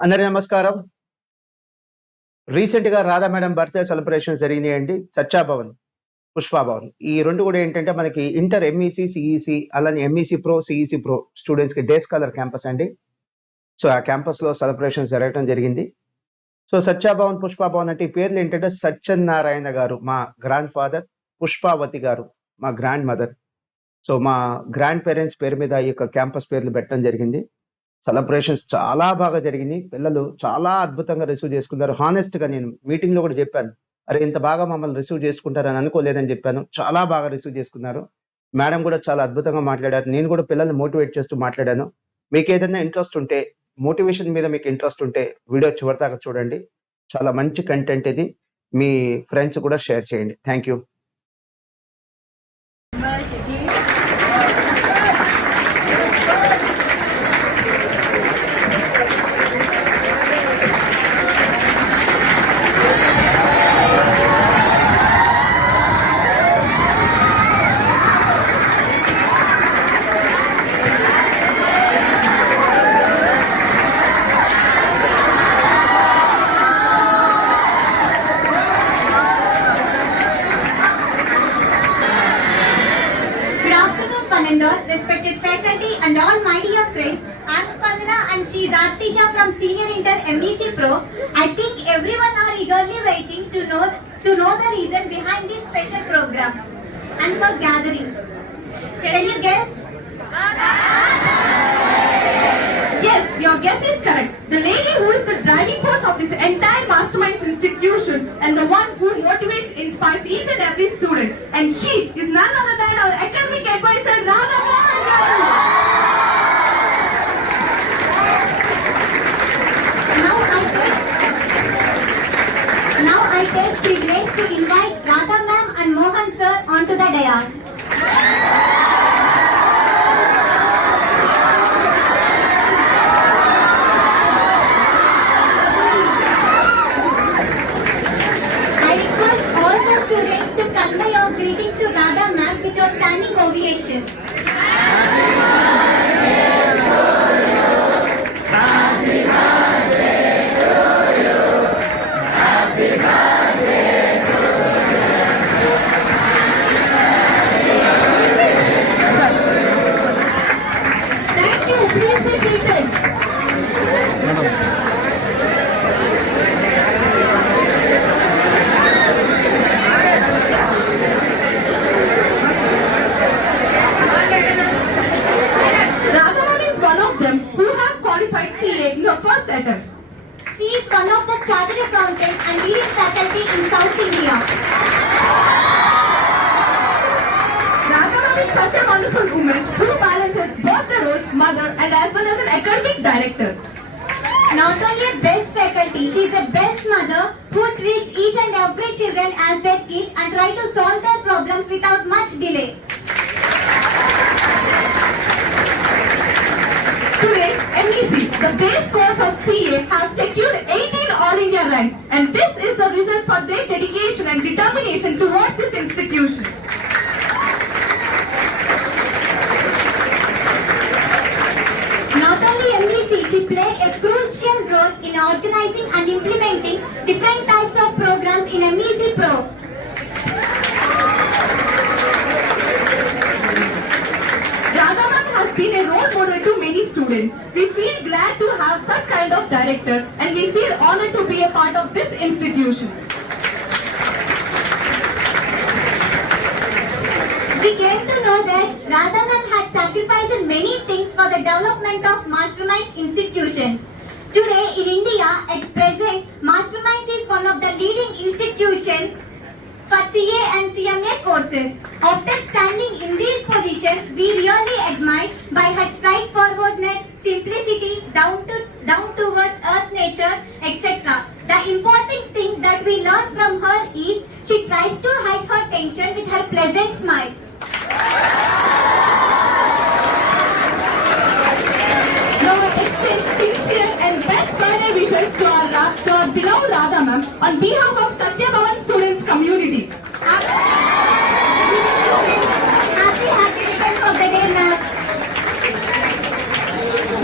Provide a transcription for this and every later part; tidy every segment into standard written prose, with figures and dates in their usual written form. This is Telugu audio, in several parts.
అందరి నమస్కారం. రీసెంట్‌గా రాధా మేడం బర్త్‌డే సెలబ్రేషన్స్ జరిగినాయండి. సత్యా భవన్, పుష్ప భవన్. ఈ 2 కూడా ఏంటంటే మనకి ఇంటర్ ఎంఈసీ, సీఈసీ అలానే ఎంఈసీ ప్రో, సీఈసీ ప్రో స్టూడెంట్స్‌కి డే స్కాలర్ క్యాంపస్ అండి. సో, ఆ క్యాంపస్‌లో సెలబ్రేషన్స్ జరగటం జరిగింది. సో, సత్యా భవన్, పుష్ప భవన్ అంటే ఈ పేర్లు ఏంటంటే సత్యనారాయణ గారు మా గ్రాండ్ ఫాదర్, పుష్పావతి గారు మా గ్రాండ్ మదర్. సో, మా గ్రాండ్ పేరెంట్స్ పేరు మీద ఈ యొక్క క్యాంపస్ పేర్లు పెట్టడం జరిగింది. సెలబ్రేషన్స్ చాలా బాగా జరిగినియి. పిల్లలు చాలా అద్భుతంగా రిసీవ్ చేసుకున్నారు. హానెస్ట్‌గా నేను మీటింగ్‌లో కూడా చెప్పాను. అరే! ఇంత బాగా మమ్మల్ని రిసీవ్ చేసుకుంటారని అనుకోలేదని చెప్పాను. చాలా బాగా రిసీవ్ చేసుకున్నారు. మేడం కూడా చాలా అద్భుతంగా మాట్లాడారు. నేను కూడా పిల్లల్ని మోటివేట్ చేస్తూ మాట్లాడాను. మీకేదైనా ఇంట్రెస్ట్ ఉంటే, మోటివేషన్ మీద మీకు ఇంట్రెస్ట్ ఉంటే వీడియో చివరిదాకా చూడండి. చాలా మంచి కంటెంట్ ఇది. మీ ఫ్రెండ్స్ కూడా షేర్ చేయండి. Thank you. Respected faculty and all my dear friends, I'm Spandana and she's Artisha from Senior Inter MEC Pro. I think everyone are eagerly waiting to know the reason behind this special program and for gathering. Can you guess? Yes, your guess is correct. The lady who is the driving force of this entire Masterminds institution and the one who motivates, inspires each and every student. And she is none other than our academic advisor, Radha Mohan garu. Now I take privilege to invite Radha ma'am and Mohan sir onto the dais. Greetings to Radha ma'am with your standing ovation. Happy birthday to you. Happy birthday to you. Thank you. Please be seated. She is one of the chartered accountants and leading faculty in South India. Radha is such a wonderful woman who balances both the roles, mother and as well as an academic director. Not only a best faculty, she is a best mother who treats each and every children as their kid and try to solve their problems without much delay. Today, MEC, the base course of CA, has secured 18 All India ranks, and this is the result for their dedication and determination towards this institution. Not only MEC, she played a crucial role in organizing and implementing different types of programs in MEC Pro. Radha has been a role model to many students. We feel glad to have such kind of director and we feel honored to be a part of this institution. We came to know that Radha had sacrificed many things for the development of Masterminds institutions. Today in India, at present, Masterminds is one of the leading institutions for CA and CMA courses. After standing in this position, we really admire by her straightforwardness, simplicity, down to earth nature, etc. The important thing that we learn from her is she tries to hide her tension with her pleasant smile. Now I extend sincere and best birthday wishes to our beloved Radha ma'am on behalf of Satya Bhavan students community. Happy returns of the day, ma'am.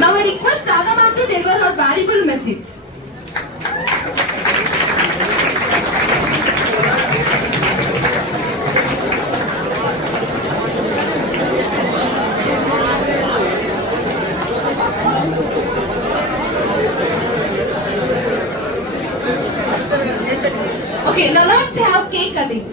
Now I request Radha ma'am to deliver her valuable message. Okay, now let's have cake cutting.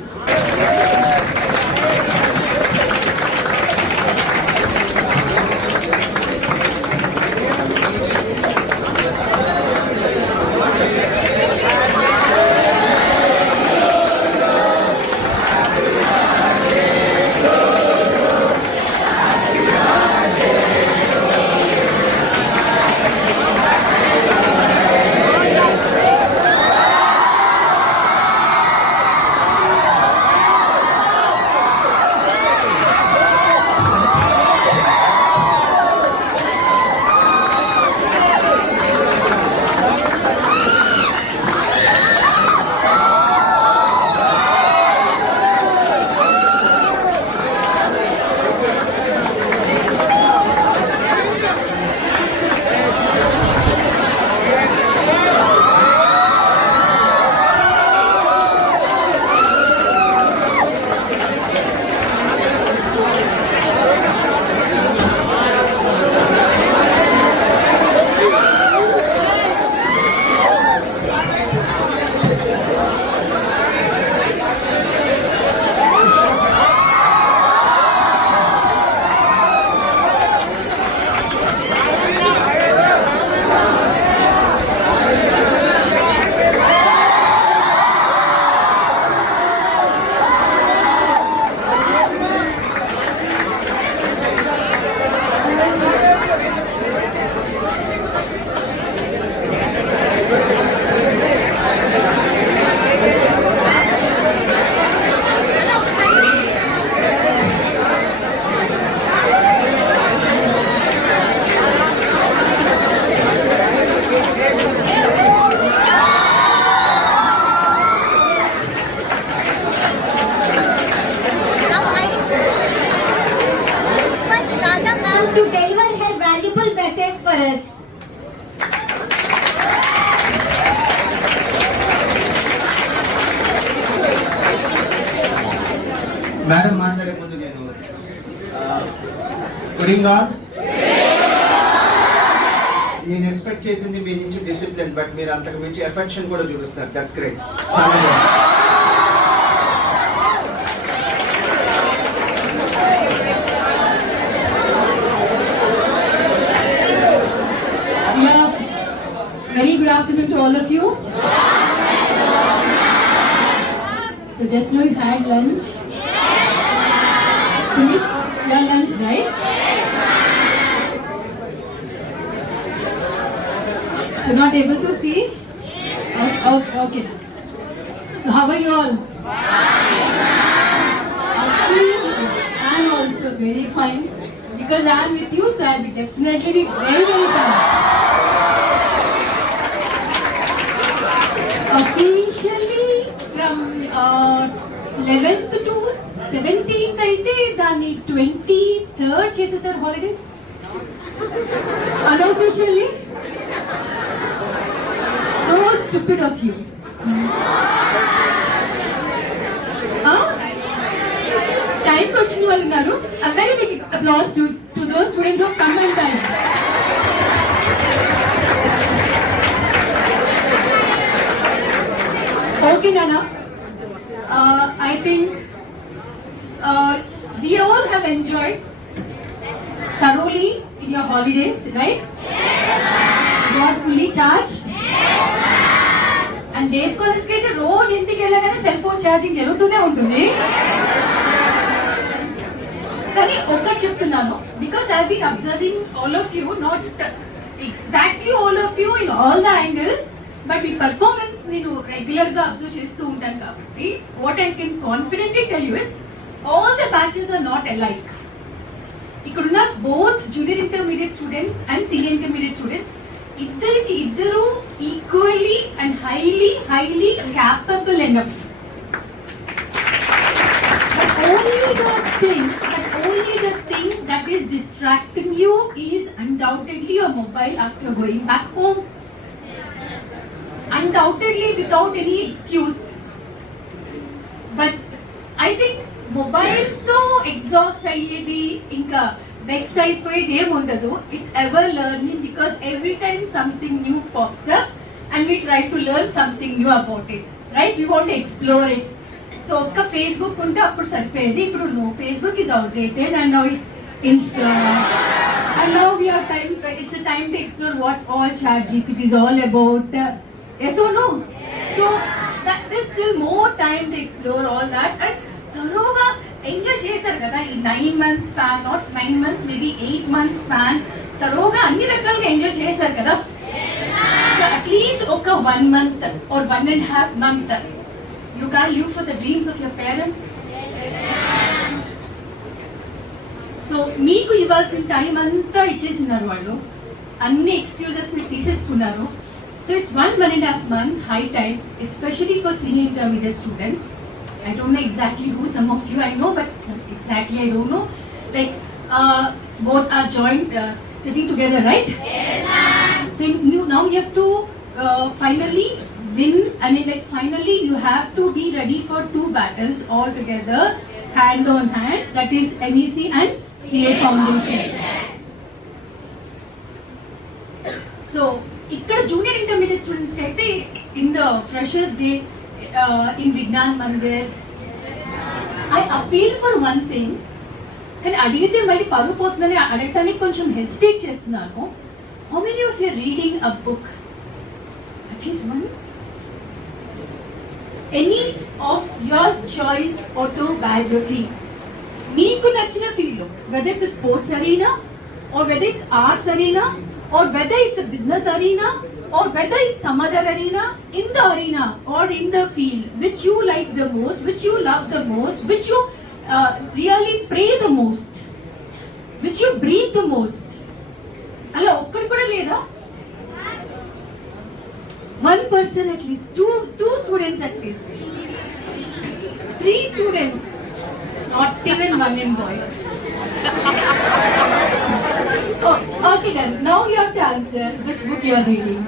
Now I request Radha ma'am to deliver her valuable message for us. Madam మాట్లాడే ముందు నేను గుడ్ ఆల్ నేను ఎక్స్పెక్ట్ చేసింది మీ నుంచి డిసిప్లిన్, బట్ మీరు అంతకు మించి ఎఫెక్షన్ కూడా చూపిస్తారు. That's great. చాలా బాగుంది. Yeah. Very good afternoon to all of you. So just now you had lunch. Finished your lunch, right? So not able to see? Okay. So how are you all? I'm also very fine. Because I'm with you, so I'll be definitely very, very fine. Officially from 11th to 17th అయితే దాన్ని 23rd చేసేసారు holidays. Unofficially, so stupid of you. టైంకి వచ్చిన వాళ్ళు ఉన్నారు. A very big applause to those students who come on time. Okay, Nana. I think we all have enjoyed thoroughly in your holidays, right? You are fully charged. And day scholars కి అయితే రోజు ఇంటికి వెళ్ళగానే సెల్ ఫోన్ ఛార్జింగ్ జరుగుతూనే ఉంటుంది. కానీ ఒక్కటి చెప్తున్నాను, because I've been observing all of you, not exactly all of you in all the angles, but me performance నేను రెగ్యులర్ గా అబ్జర్వ్ చేస్తూ ఉంటాను కాబట్టి what I can confidently tell you is all the batches are not alike. ఇక్కడున్న both junior intermediate students and senior intermediate students ఇద్దరు equally and highly capable enough. But only the thing that is distracting you is undoubtedly your mobile after going back home. undoubtedly without any excuse. But I think mobile తో ఎగ్జాస్ట్ అయ్యేది ఇంకా వెక్స్ అయిపోయేది ఏముండదు. It's ever learning because every time something new pops up and we try to learn something new about it, right? We want explore it. So ఒక్క ఫేస్బుక్ ఉంటే అప్పుడు సరిపోయేది. ఇప్పుడు no, Facebook is outdated and now it's Insta. And now we are time. It's a time to explore what's all ChatGPT is all about. Yes or no? So there's still more time to explore all that. And thoroughly enjoy చేశారు కదా ఈ 9 months span, not 9 months, maybe 8 months span. thoroughly అన్ని రకాలుగా ఎంజాయ్ చేశారు కదా. So at least ఒక 1 month or 1.5 month you can live for the dreams of your parents. So మీకు ఇవ్వాల్సిన టైం అంతా ఇచ్చేసినారు వాళ్ళు, అన్ని ఎక్స్క్యూజెస్ ని తీసేసుకున్నారు. So it's 1.5 month high time, especially for senior intermediate students. I don't know exactly who, some of you I know, but exactly I don't know. Like both are joined sitting together, right? Yes, ma'am. So now you have to finally win. I mean, like finally you have to be ready for 2 battles all together, hand on hand. That is MEC and CA Foundation. So ఇక్కడ జూనియర్ ఇంటర్మీడియట్ స్టూడెంట్స్ కి అయితే in the freshers day in Vignan Mandir I appeal for one thing. కానీ అడిగితే మళ్ళీ పరుగు పోతుందని అడగటానికి కొంచెం హెసిటేట్ చేస్తున్నాను. How many of you reading a book? At least one. Any of your choice autobiography, మీకు నచ్చిన ఫీల్డ్ లో, whether it's sports arena or whether it's arts arena or whether it's a business arena or whether it's some other arena, in the arena or in the field which you like the most, which you love the most, which you really pray the most, which you breathe the most. Alla okkadu kuda leda? One person at least, two students at least, 3 students, not even one in boys. Oh, okay then. Now you have to answer which book you are reading.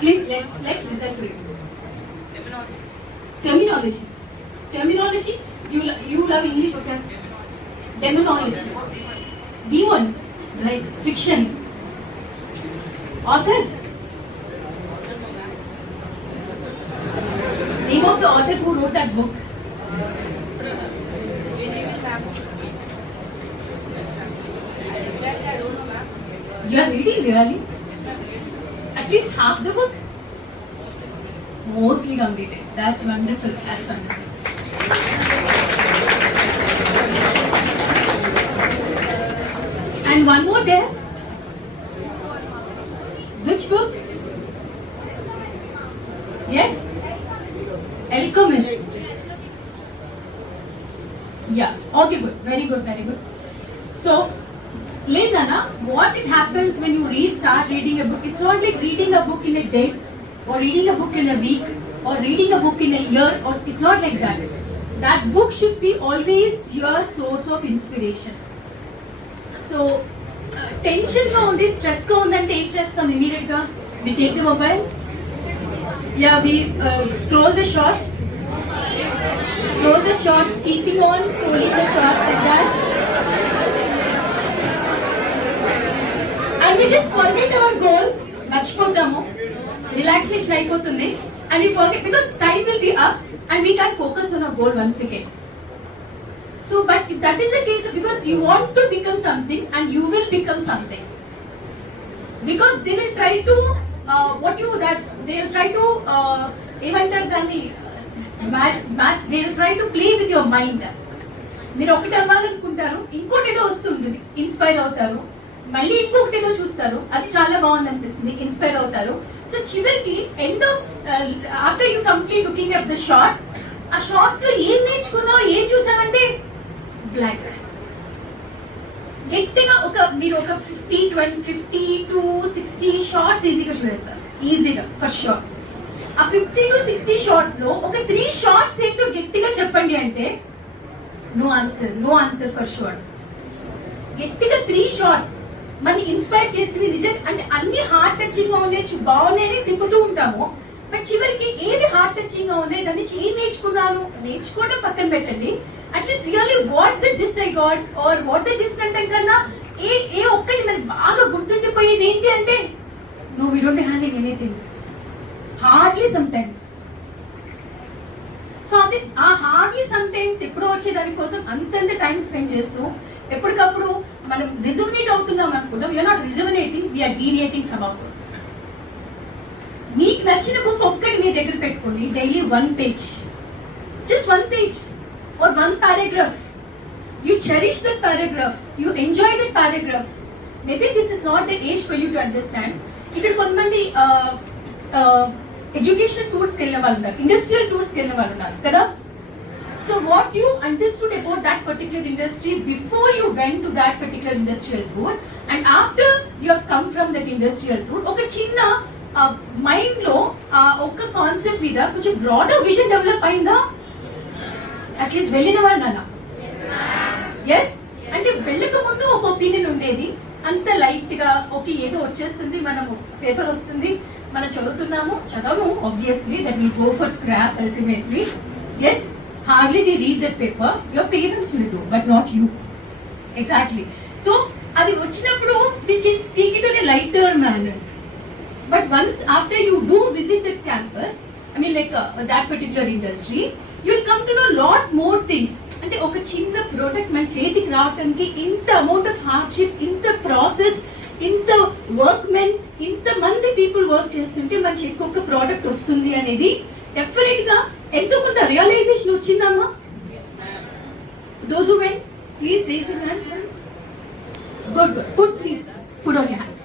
Please let's listen to it. Terminology. Terminology. You love English, okay? Demonology. Demons, right? Fiction. Author. Name of the author who wrote that book. You are reading really? At least half the book? Mostly completed. That's wonderful. That's wonderful. And one more there. Which book? Yes? Alchemist. Yeah. Okay, good. Very good. Very good. So, Ledana, what it happens when you start reading a book, it's not like reading a book in a day or reading a book in a week or reading a book in a year, or it's not like that. That book should be always your source of inspiration. So tension ga undi, stress ga undante em chestam immediate ga? We take the mobile, yeah, we scroll the shorts, keeping on scrolling the shorts like that. And we just forget our goal, మర్చిపోతాము, రిలాక్సేషన్ అయిపోతుంది, and we forget because time will be up and we can't focus on our goal once again. So, but if that is the case, because you want to become something and you will become something, because they will try to they will try to ఏమంటారు దాన్ని, they will try to play with your mind. మీరు ఒకటి అవ్వాలనుకుంటారు, ఇంకోటి ఏదో వస్తుంటుంది, ఇన్స్పైర్ అవుతారు, మళ్ళీ ఇంకొకటి ఏదో చూస్తారు, అది చాలా బాగుంది అనిపిస్తుంది, ఇన్స్పైర్ అవుతారు. సో చివరికి end of after you complete looking at the shorts, ఆ షార్ట్స్ లో ఏం నేర్చుకున్నావు, ఏం చూసామంటే బ్లాక్. గట్టిగా మీరు ఒక 50 to 60 షార్ట్స్ ఈజీగా చూడేస్తారు, ఈజీగా ఫర్ షూర్. ఆ 50 to 60 షార్ట్స్ లో ఒక 3 షార్ట్స్ ఏంటో గట్టిగా చెప్పండి అంటే నో ఆన్సర్ ఫర్ షూర్. గట్టిగా 3 షార్ట్స్ మనని ఇన్స్పైర్ చేసి నిజం అంటే అన్ని హార్ట్ టచింగ్ గా ఉన్నాయి బాగున్నాయని తిప్పుతూ ఉంటాము. బట్ చివరికి ఏది హార్ట్ టచింగ్ గా ఉన్నాయి దాన్ని ఏం నేర్చుకున్నాను నేర్చుకోవడం పక్కన పెట్టండి. At least really what the gist I got or what the gist అంటే కన్నా ఏ ఒక్కటి మనకి బాగా గుర్తుండిపోయేది ఏంటి అంటే నువ్వు you don't have anything hardly some times. So అది ఆ హార్డ్లీ సమ్ టైమ్స్ ఎప్పుడో వచ్చే దానికోసం అంతంత టైం స్పెండ్ చేస్తూ ఎప్పటికప్పుడు మనం రిజర్వేట్ అవుతున్నాం అనుకుంటాం. You're not reservating, we're deviating from our goals. మీకు నచ్చిన బుక్ ఒక్కటి మీ దగ్గర పెట్టుకోండి. Daily 1 page, just 1 page or 1 paragraph. You cherish that paragraph, you enjoy that paragraph. Maybe this is not the age for you to understand. ఇక్కడ కొంతమంది ఎడ్యుకేషన్ టూర్స్ కి వెళ్ళిన వాళ్ళు ఉన్నారు, ఇండస్ట్రియల్ టూర్స్ కి వెళ్ళిన వాళ్ళు ఉన్నారు కదా. So what you understood about that particular industry before you went to that particular industrial tour and after you have come from that industrial tour, ఒక చిన్న మైండ్ లో ఒక కాన్సెప్ట్ మీద కొంచెం బ్రాడర్ విజన్ డెవలప్ అయిందా? అట్లీస్ట్ వెళ్ళిన వాళ్ళనా? ఎస్. అంటే వెళ్ళక ముందు ఒక ఒపీనియన్ ఉండేది, అంత లైట్ గా ఓకే ఏదో వచ్చేస్తుంది, మనము పేపర్ వస్తుంది, మనం చదవము obviously that will go for scrap ultimately. Yes, hardly we read that paper, your parents will do but not you. Exactly. So adi vachinappudu which is take it in a lighter manner, but once after you do visit that campus, I mean like that particular industry, you'll come to know lot more things. Ante oka chinna product man chethiki raavadaniki inta amount of hardship, inta process, inta workmen, inta mandi people work chestunte man chethiki oka product vastundi anedi definite గా ఎంతో కొంత రియలైజేషన్ వచ్చిందమ్మా. Those who went, please raise your hands once. Good. Please put on your hands.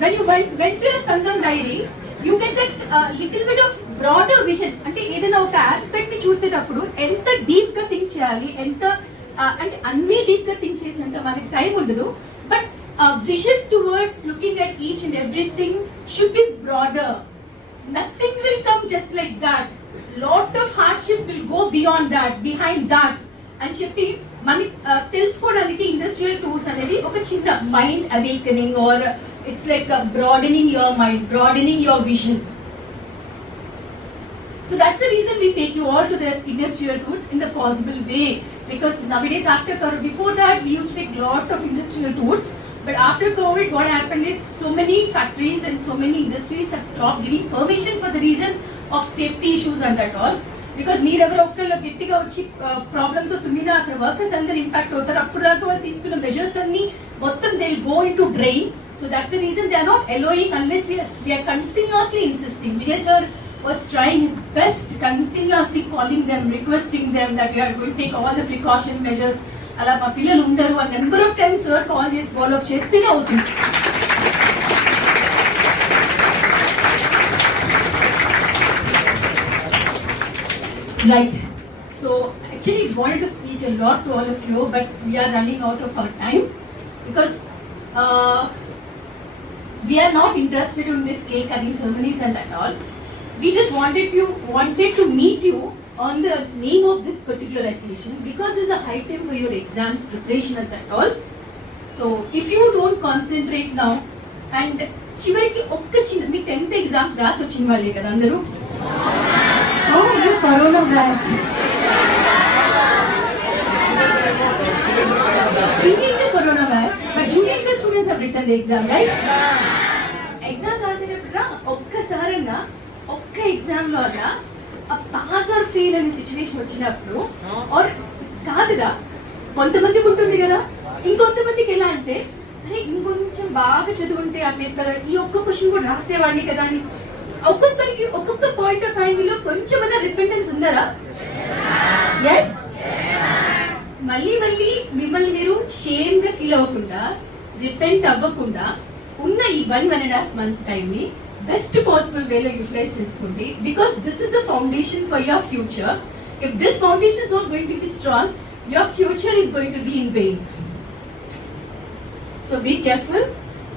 When you went to a Sangam diary, you get that little bit of broader vision. అంటే ఏదైనా ఒక ఆస్పెక్ట్ ని చూసేటప్పుడు ఎంత డీప్ గా థింక్ చేయాలి, ఎంత అంటే అన్ని డీప్ గా థింక్ చేసినంత మనకి టైం ఉండదు. But vision towards looking at each and everything should be broader. Nothing will come just like that. Lot of hardship will go beyond that, behind that. And చెప్పి మనకి తెలుసుకోవడానికి ఇండస్ట్రియల్ టూర్స్ అనేది ఒక చిన్న mind awakening or it's like broadening your mind, broadening your vision. So that's the reason we take you all to the industrial tours in the possible way, because nowadays after COVID, before that we used to take lot of industrial tours. But after COVID, what happened is so many factories and so many industries have stopped giving permission for the reason of safety issues and that all. Because మీ దగ్గర ఒక్కళ్ళు గట్టిగా వచ్చి ప్రాబ్లమ్ తో తుమ్మినా అక్కడ వర్కర్స్ అందరు ఇంపాక్ట్ అవుతారు. అప్పుడు దాకా వాళ్ళు తీసుకున్న మెజర్స్ అన్ని మొత్తం they will go into drain. So that's the reason they are not allowing unless we are continuously insisting. Vijay sir was trying his best, continuously calling them, requesting them that we are going to take all the precaution measures. అలా మా పిల్లలు ఉండరు ఆ number of times sir call చేసి ఫాలో అప్ చేస్తేనే అవుతుంది. Right. So actually wanted to speak a lot to all of you, but we are running out of our time because we are not interested in this cake cutting ceremonies and that all. We just wanted to meet you on the name of this particular occasion because it's a high time for your exams preparation and that all. So if you don't concentrate now and చివరికి ఒక్క చిన్న మీ 10th ఎగ్జామ్స్ రాసి వచ్చిన వాళ్ళే కదా అందరూ? Corona batch singing the corona batch, but junior students have written the exam, right? Exam రాసేటప్పుడు ఒక్కసారన్నా ఒక్క ఎగ్జామ్ లో అన్నా ఆ పాస్ ఆర్ ఫెయిల్ అనే సిచ్యువేషన్ వచ్చినప్పుడు ఆర్ కాదురా కొంతమందికి ఉంటుంది కదా, ఇంకొంతమందికి ఎలా అంటే అరే ఇంకొంచెం బాగా చదువుంటే ఆ పేపర్ ఈ ఒక్క క్వశ్చన్ కూడా రాసేవాడిని కదా అని ఒక్కొక్కరికి ఒక్కొక్క పాయింట్ ఆఫ్ వ్యూ లో కొంచెం రిపెంటెన్స్ ఉందరా? ఎస్. మళ్ళీ మిమ్మల్ని మీరు షేమ్ గా ఫీల్ అవ్వకుండా, రిపెంట్ అవ్వకుండా ఉన్న ఈ 1.5 month టైం ని బెస్ట్ పాసిబుల్ వేలో యూటిలైజ్ చేసుకోండి. Because this is the foundation for your future. If this foundation is not going to be strong, your future is going to be in vain. So be careful.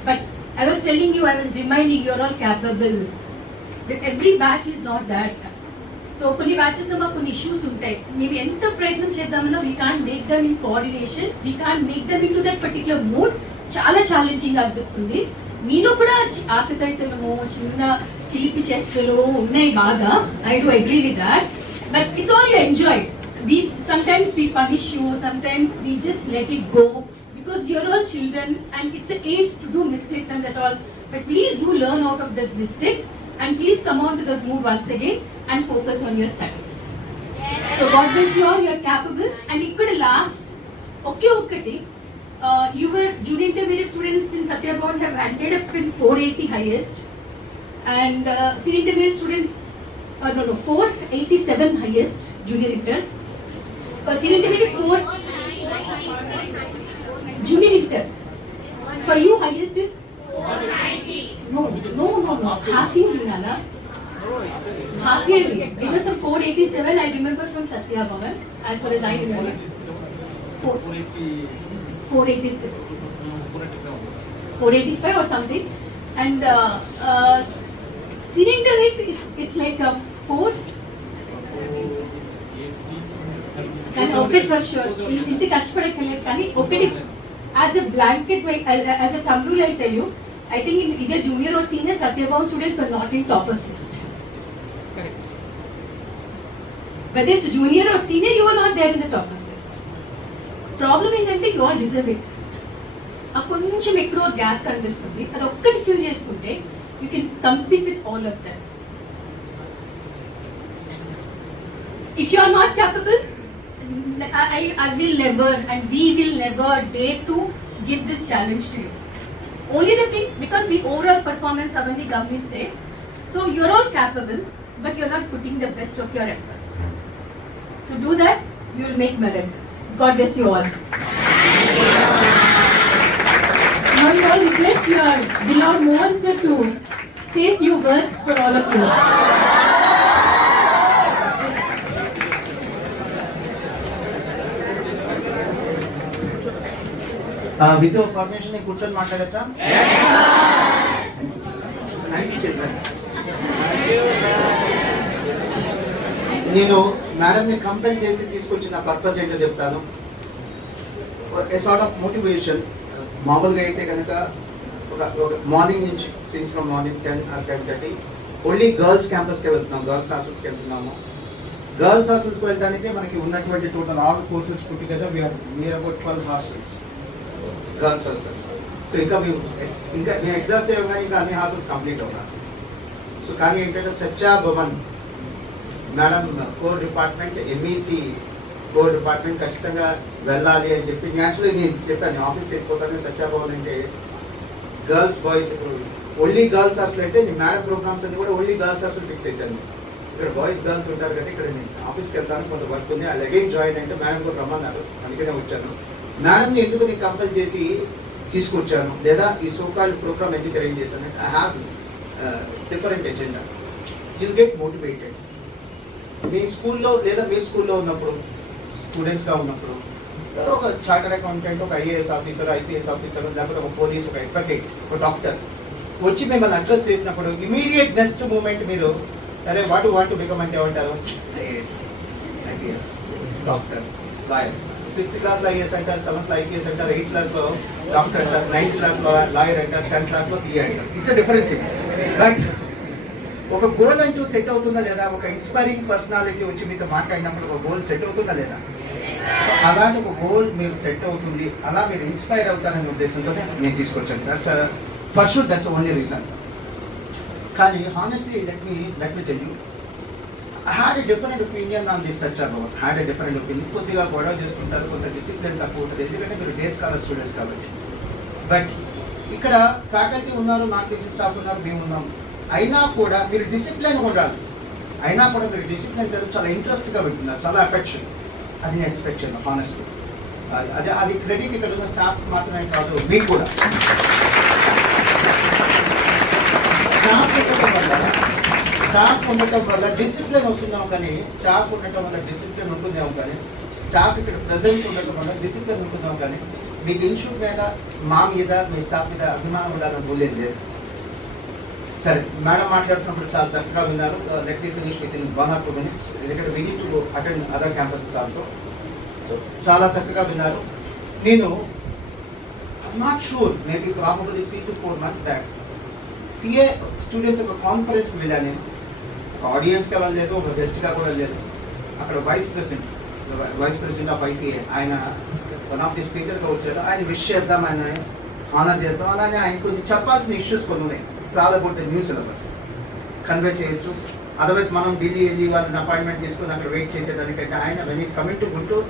But I was telling you, I was reminding you're all capable. Every batch is not that. So కొన్ని బ్యాచెస్ లో మాకు కొన్ని ఇష్యూస్ ఉంటాయి. మేము ఎంత ప్రయత్నం చేద్దామన్నా we can't make them in coordination, we can't make them in to that particular mood చాలా ఛాలెంజింగ్ అనిపిస్తుంది. మీలో కూడా ఆకతాయితనము, చిన్న చిలిపి చేష్టలు ఉన్నాయి బాగా. I do agree with that, but it's all you enjoy. Sometimes we punish you, sometimes we just let it go because you're all children and it's an age to do mistakes and that all. But please do learn out of the mistakes and please come on to the mood once again and focus on your studies. So God bless you all, you're capable. And ikkada last, okay, you were junior intermediate students in Satya Bhavan have ended up in 480 highest, and senior intermediate students 487 highest junior inter. Senior intermediate 4 junior inter. For you highest is 490. No. Half yearly, Nana. Half yearly. It was some 487. I remember from Satya Bhavan, as far as I remember. 486. 485 or something. And senior intermediate it's like a 4. And okay for sure. ఇంత కష్టపడక్కర్లేదు కానీ ఒకటి as a blanket as a thumb rule I tell you, I think in either junior or senior Satya Bhavan students were not in toppers list. Correct. Whether it's junior or senior, you are not there in the toppers list. Problem ఏంటంటే you all deserve it. ఆ కొంచెం ఎక్కడో గ్యాప్ కనిపిస్తుంది, అది ఒక్కటి ఫిల్ చేసుకుంటే you can compete with all of them. If you are not capable, I will never and we will never dare to give this challenge to you. Only the thing, because we overall performance avandi gamniste, so you're all capable, but you're not putting the best of your efforts. So do that, you will make miracles. God bless you all. Now I will request your beloved Mohan sir to say a few words for all of you. With permission నేను కూర్చొని మాట్లాడచ్చా? నేను మేడంని కంపెల్ చేసి తీసుకొచ్చిన పర్పస్ ఏంటో చెప్తాను. A sort of motivation. మామూలుగా అయితే కనుక ఒక మార్నింగ్ నుంచి since from morning 10 or 10:30 only girls క్యాంపస్కే వెళ్తున్నాం, గర్ల్స్ హాస్టల్స్కి వెళ్తున్నాము. గర్ల్స్ హాస్టల్స్కి వెళ్ళడానికి మనకి ఉన్నటువంటి టోటల్ ఆల్ కోర్సెస్ పుట్టి కదా we're about 12 hostels, girls hostels. So ఇంకా మేము ఎగ్జాస్ట్ అయ్యాం కానీ ఇంకా అన్ని హాస్టల్స్ కంప్లీట్ అవ్వాలి. సో కానీ ఏంటంటే Satya Bhavan madam core department, MEC core department ఖచ్చితంగా వెళ్ళాలి అని చెప్పి యాక్చువల్లీ నేను చెప్పాను ఆఫీస్కి వెళ్ళిపోతాను. సత్యా భవన్ అంటే గర్ల్స్ బాయ్స్, ఇప్పుడు ఓన్లీ గర్ల్స్ హాస్టల్ అంటే నేను మేడం ప్రోగ్రామ్స్ అన్ని కూడా ఓన్లీ గర్ల్స్ హాస్టల్ ఫిక్స్ చేశాను. ఇక్కడ బాయ్స్ గర్ల్స్ ఉంటారు కదా, ఇక్కడ నేను ఆఫీస్కి వెళ్తాను, కొంత వర్క్ ఉంది, అది అగైన్ జాయిన్ అంటే మేడం కూడా రమ్మన్నారు, అందుకనే వచ్చాను. మేడంని ఎందుకు నేను కంపల్ చేసి తీసుకొచ్చాను లేదా ఈ సోకాల్డ్ ప్రోగ్రామ్ ఎందుకు అరేంజ్ చేశాను అంటే I have different agenda. You get motivated. మీ స్కూల్లో లేదా మీ స్కూల్లో ఉన్నప్పుడు స్టూడెంట్స్గా ఉన్నప్పుడు ఎవరో ఒక చార్టర్డ్ అకౌంటెంట్, ఒక ఐఏఎస్ ఆఫీసర్, ఐపీఎస్ ఆఫీసర్, లేకపోతే ఒక పోలీస్, ఒక అడ్వకేట్, ఒక డాక్టర్ వచ్చి మిమ్మల్ని అడ్రస్ చేసినప్పుడు ఇమీడియట్ నెక్స్ట్ మూమెంట్ మీరు అరే వాట్ బికమ్ అంటే ఏమంటారు? IAS, doctor, lawyer. 6th క్లాస్లో ఐఏఎస్ అంటారు, 7th ఐపీఎస్ అంటారు, 8th క్లాస్లో డాక్టర్ అంటారు, 9th క్లాస్లో లాయర్ అంటారు, 10th క్లాస్లో సిఏ అంటారు. It's different thing. బట్ ఒక గోల్ అంటూ సెట్ అవుతుందా లేదా? ఒక ఇన్స్పైరింగ్ పర్సనాలిటీ వచ్చి మీతో మాట్లాడినప్పుడు ఒక గోల్ సెట్ అవుతుందా లేదా? అలాంటి ఒక గోల్ మీరు సెట్ అవుతుంది, అలా మీరు ఇన్స్పైర్ అవుతారనే ఉద్దేశంతో నేను తీసుకొచ్చాను. For sure that's only reason. కానీ honestly let me tell you, I had a different opinion on this Satya Bhavan. కొద్దిగా గొడవ చేసుకుంటారు, కొంత డిసిప్లిన్ తక్కువ ఉంటుంది, ఎందుకంటే మీరు డే స్కాలర్ స్టూడెంట్స్ కాబట్టి. బట్ ఇక్కడ ఫ్యాకల్టీ ఉన్నారు, మార్కెటింగ్ స్టాఫ్ ఉన్నారు, మేము ఉన్నాం. అయినా కూడా మీరు డిసిప్లిన్ ఉండాలి. అయినా కూడా మీరు డిసిప్లిన్ చాలా ఇంట్రెస్ట్గా వింటున్నారు, చాలా అఫెక్షన్. అది నేను ఎక్స్పెక్ట్ చేయను హానెస్ట్లీ. అది క్రెడిట్ ఇక్కడ ఉన్న స్టాఫ్ మాత్రమే కాదు, మీకు కూడా. స్టాఫ్ ఉండటం వల్ల డిసిప్లిన్ వస్తున్నాం, కానీ స్టాఫ్ ఉండటం వల్ల డిసిప్లిన్ ఉంటుందేమో, కానీ స్టాఫ్ ఇక్కడ ప్రెజెన్స్ ఉండటం వల్ల డిసిప్లిన్ ఉంటుందేమో, కానీ మీకు ఇన్స్టిట్యూట్ మీద, మా మీద, మీ స్టాఫ్ మీద అభిమానం ఉండాలని పోలేదు లేదు. సరే, మేడం మాట్లాడుతున్నప్పుడు చాలా చక్కగా విన్నారు. Let me finish with in 1 or 2 minutes, ఎందుకంటే we need to attend other campuses also. చాలా చక్కగా విన్నారు. నేను I'm not sure, maybe probably 3 to 4 months back. CA students ఒక కాన్ఫరెన్స్కి వెళ్ళాను నేను. ఒక ఆడియన్స్గా వెళ్ళలేదు, ఒక గెస్ట్గా కూడా లేదు. అక్కడ వైస్ ప్రెసిడెంట్ ఆఫ్ ICA ఆయన వన్ ఆఫ్ ది స్పీకర్గా వచ్చారు. ఆయన విష్ చేద్దాం, ఆయన ఆనర్ చేద్దాం. అలానే ఆయన కొన్ని చెప్పాల్సిన ఇష్యూస్ కొన్ని ఉన్నాయి. చాలా గుడ్ న్యూ సిలబస్ కన్వే చేయొచ్చు. అదర్వైజ్ మనం ఢిల్లీ వెళ్ళి వాళ్ళని అపాయింట్మెంట్ తీసుకుని అక్కడ వెయిట్ చేసేదానికంటే ఆయన when is coming to Guntur,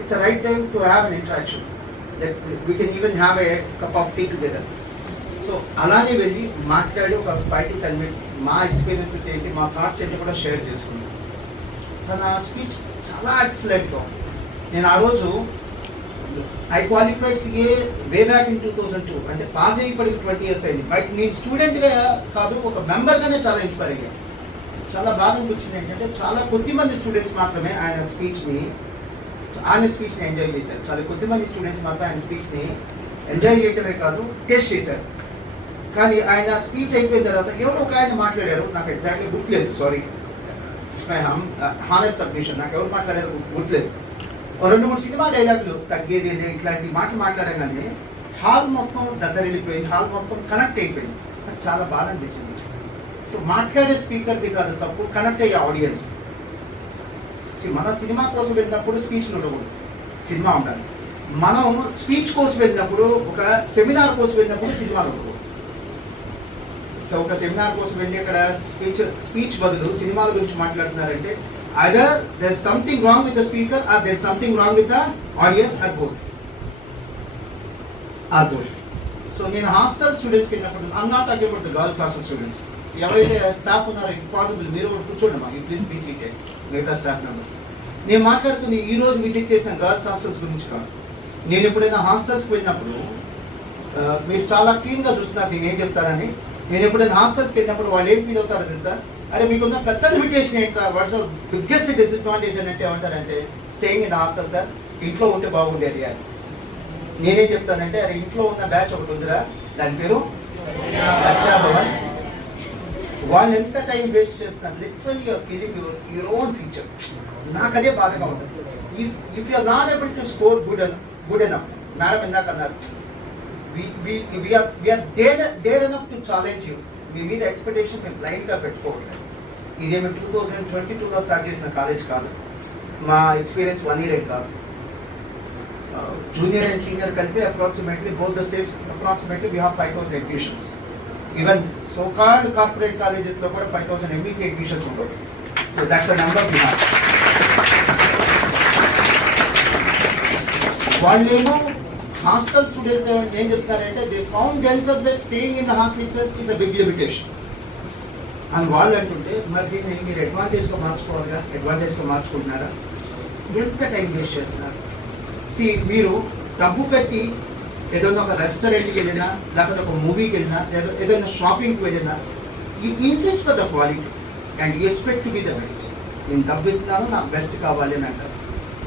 it's a right time to have an interaction. We can even have a cup of tea together. So అలానే వెళ్ళి మాట్లాడి ఒక 5 to 10 minutes మా ఎక్స్పీరియన్సెస్ ఏంటి, మా థాట్స్ ఏంటి కూడా షేర్ చేసుకున్నాం. తన స్పీచ్ చాలా ఎక్సలెంట్గా. నేను ఆ రోజు I qualified CA way back in 2002, అంటే పాస్ అయ్యి ఇప్పటికి 20 years అయింది. బట్ నేను స్టూడెంట్గా కాదు, ఒక మెంబర్గానే చాలా ఇన్స్పైర్ అయ్యాను. చాలా బాగా అనిపించింది ఏంటంటే చాలా కొద్దిమంది స్టూడెంట్స్ మాత్రమే ఆయన స్పీచ్ని ఎంజాయ్ చేశారు. చాలా కొద్దిమంది స్టూడెంట్స్ మాత్రం ఆయన స్పీచ్ని ఎంజాయ్ చేయటమే కాదు, టేస్ట్ చేశారు. కానీ ఆయన స్పీచ్ అయిపోయిన తర్వాత ఎవరో ఒక ఆయన మాట్లాడారు, నాకు ఎగ్జాక్ట్లీ గుర్తులేదు, సారీ, మై హానెస్ట్ సబ్మిషన్, నాకు ఎవరు మాట్లాడారు గుర్తులేదు. 2-3 సినిమా డైలాగులు తగ్గేది ఇట్లాంటి మాటలు మాట్లాడగానే హాల్ మొత్తం వెళ్ళిపోయింది, హాల్ మొత్తం కనెక్ట్ అయిపోయింది. నాకు చాలా బాగా అనిపించింది. సో మాట్లాడే స్పీకర్ది కాదు తప్పు, కనెక్ట్ అయ్యే ఆడియన్స్. మన సినిమా కోసం వెళ్ళినప్పుడు స్పీచ్లు ఉండకూడదు, సినిమా ఉండాలి. మనం స్పీచ్ కోసం వెళ్ళినప్పుడు, ఒక సెమినార్ కోసం వెళ్ళినప్పుడు సినిమాలు ఉండకూడదు. సో ఒక సెమినార్ కోసం వెళ్ళి అక్కడ స్పీచ్ బదులు సినిమాల గురించి మాట్లాడుతున్నారంటే either there's something wrong with the speaker or there's something wrong with the audience, or both. So నేను హాస్టల్ స్టూడెంట్స్కి వెళ్ళినప్పుడు, I'm not talking about the girls hostel students, ఎవరైతే స్టాఫ్ ఉన్నారో పాసిబుల్ మీరు కూర్చోండి, మా ప్లీజ్ బీ సీటెడ్, మిగతా స్టాఫ్ మెంబర్స్. నేను మాట్లాడుతున్న ఈ రోజు విజిట్ చేసిన గర్ల్స్ హాస్టల్స్ గురించి కాదు. నేను ఎప్పుడైనా హాస్టల్స్కి వెళ్ళినప్పుడు మీరు చాలా క్లీన్గా చూస్తున్నారు నేను ఏం చెప్తారని. నేను ఎప్పుడైనా హాస్టల్స్కి వెళ్ళినప్పుడు వాళ్ళు ఏం ఫీల్ అవుతారో తెలుసా? అరే మీకున్న పెద్ద లిమిటేషన్ ఏంటా, వాట్స్ అవర్ బిగ్గెస్ట్ డిసడ్వాంటేజ్ అని అంటే ఏమంటారంటే, స్టేయింగ్ ఇన్ హాస్టల్ సార్, ఇంట్లో ఉంటే బాగుండేది అని. నేనేం చెప్తానంటే, అరే ఇంట్లో ఉన్న బ్యాచ్ ఒకటి ఉందిరా, దాని పేరు సచ్చా భవన్. వాళ్ళు ఎంత టైం వేస్ట్ చేస్తున్నారు, literally you're killing your own future. నాకు అదే బాధగా ఉంటుంది. If you're not able to score good enough, madam ఇందాక అన్నారు, we are there enough to challenge you. మీ మీద ఎక్స్పెక్టేషన్ మేము బ్లైండ్గా పెట్టుకోవట్లేదు. ఇదేమి 2022లో స్టార్ట్ చేసిన కాలేజ్ కాదు, మా ఎక్స్పీరియన్స్ 1 year కాదు. జూనియర్ అండ్ సీనియర్ కలిపి approximately both the states approximately we have 5,000 admissions. Even so called corporate కాలేజెస్లో కూడా 5,000 MEC admissions ఉండవు. So that's the number we have. వాళ్ళేమో హాస్టల్ స్టూడెంట్స్ ఏం చెప్తారంటే, they found themselves that staying in the hostel itself is a big limitation అని వాళ్ళు అంటుంటే, మరి దీన్ని మీరు అడ్వాంటేజ్గా మార్చుకోవాలిగా. అడ్వాంటేజ్గా మార్చుకుంటున్నారా? ఎంత టైం వేస్ట్ చేస్తున్నారు? మీరు డబ్బు కట్టి ఏదైనా ఒక రెస్టారెంట్కి వెళ్ళినా, లేకపోతే ఒక మూవీకి వెళ్ళినా, లేదా ఏదైనా షాపింగ్కి వెళ్ళినా, you insist for the quality and you expect to be the best. నేను డబ్బు ఇస్తున్నాను, నాకు బెస్ట్ కావాలి అని అంటారు.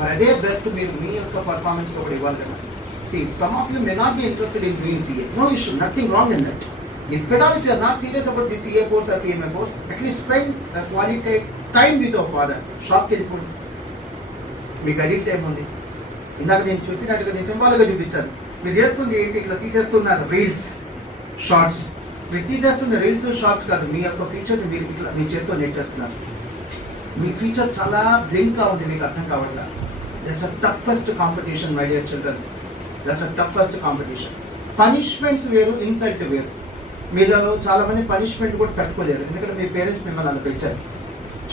మరి అదే బెస్ట్ మీరు మీ యొక్క పర్ఫార్మెన్స్తో కూడా ఇవ్వాలి కదా. See, some of you may not be interested in doing CA. No issue, nothing wrong in that. If at all, if you are not serious about the CA course or CMA course, at least spend a quality time with your father. Shopకి వెళ్ళిపోండి, మీకు అడిట్ టైం ఉంది. ఇందాక నేను చెప్పినట్టుగా నేను సింబాల్గా చూపించాను. మీరు చేస్తుంది ఏంటి, ఇట్లా తీసేస్తున్నారు రీల్స్, షార్ట్స్. మీరు తీసేస్తున్న రీల్స్, షార్ట్స్ కాదు, మీ యొక్క ఫ్యూచర్ని మీరు ఇట్లా మీ చేతితో నేర్చేస్తున్నారు. మీ ఫ్యూచర్ చాలా బ్లింక్గా ఉంది, మీకు అర్థం కావట్లా. That's a toughest competition my dear children. That's a toughest competition. Punishments వేరు, ఇన్సల్ట్ వేరు. మీరు చాలా మంది పనిష్మెంట్ కూడా తట్టుకోలేరు, ఎందుకంటే మీ పేరెంట్స్ మిమ్మల్ని అలా పెంచారు,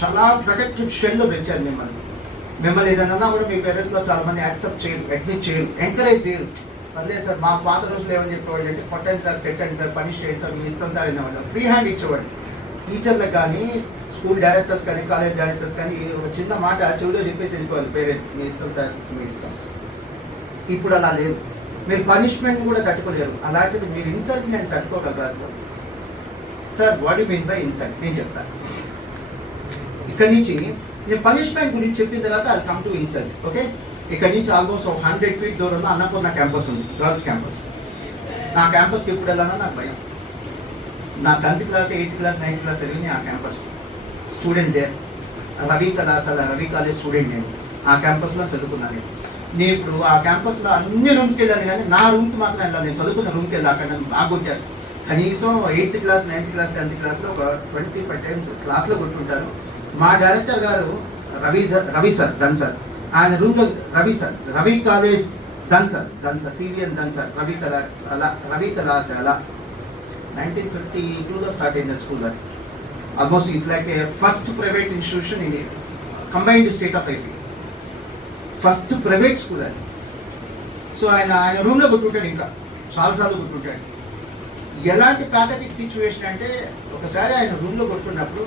చాలా ప్రొటెక్టెడ్ షెల్లో పెంచారు మిమ్మల్ని ఏదన్నా కూడా మీ పేరెంట్స్లో చాలా మంది యాక్సెప్ట్ చేయరు, అడ్మిట్ చేయరు, ఎంకరేజ్ చేయరు. పర్లేదు సార్, మా పాత రోజులు ఏమని చెప్పేవాళ్ళు అంటే, కొట్టండి సార్, పెట్టండి సార్, పనిష్ చేయండి సార్, మీ ఇష్టం సార్ అనేవాళ్ళు. ఫ్రీ హ్యాండ్ ఇచ్చేవాళ్ళు. టీచర్లకు కానీ, స్కూల్ డైరెక్టర్స్ కానీ, కాలేజ్ డైరెక్టర్స్ కానీ ఒక చిన్న మాట చెవిలో చెప్పేసి వెళ్ళిపోవాలి పేరెంట్స్, మీ ఇష్టం సార్, మీ ఇష్టం. ఇప్పుడు అలా లేదు, మీరు పనిష్మెంట్ కూడా తట్టుకోలేరు. అలాంటిది మీరు ఇన్సల్ట్ నేను తట్టుకోగలరా సార్? What you mean by insult నేను చెప్తాను. ఇక్కడి నుంచి నేను పనిష్మెంట్ గురించి చెప్పిన తర్వాత అది కమ్ టు ఇన్సల్ట్. ఓకే, ఇక్కడి నుంచి ఆల్మోస్ట్ 100 feet దూరంలో అన్నపూర్ణ క్యాంపస్ ఉంది, గర్ల్స్ క్యాంపస్. ఆ క్యాంపస్కి ఎప్పుడు వెళ్ళాలో నాకు భయం. నా 10th class, 8th class, 9th class చదివింది ఆ క్యాంపస్. స్టూడెంట్ దే, రవి కళాశాల, రవి కాలేజ్ స్టూడెంట్ నేను. ఆ క్యాంపస్లో చదువుకున్నాను నేను. నేను ఇప్పుడు ఆ క్యాంపస్ లో అన్ని రూమ్స్కి వెళ్ళాను కానీ నా రూమ్కి మాత్రం వెళ్ళాను. నేను చదువుకున్న రూమ్కి వెళ్ళి అక్కడ నన్ను బాగా కొట్టారు. కనీసం 8th class 9th class 10th క్లాస్లో ఒక 25 టైమ్స్ క్లాస్లో కొట్టుకుంటారు. మా డైరెక్టర్ గారు రవి సార్ ధన్ సార్, ఆయన రూమ్లో Ravi college Dhan sir CVN Dhan sir Ravi కళాశాల 1952లో స్టార్ట్ అయింది స్కూల్. అది almost is like A first private institution in combined state of IP, first private school అది. సో ఆయన రూమ్లో కొట్టుకుంటాడు, ఇంకా చాలాసార్లు కొట్టుకుంటాడు. ఎలాంటి ప్యాథటిక్ సిచ్యువేషన్ అంటే ఒకసారి ఆయన రూమ్లో కొట్టుకున్నప్పుడు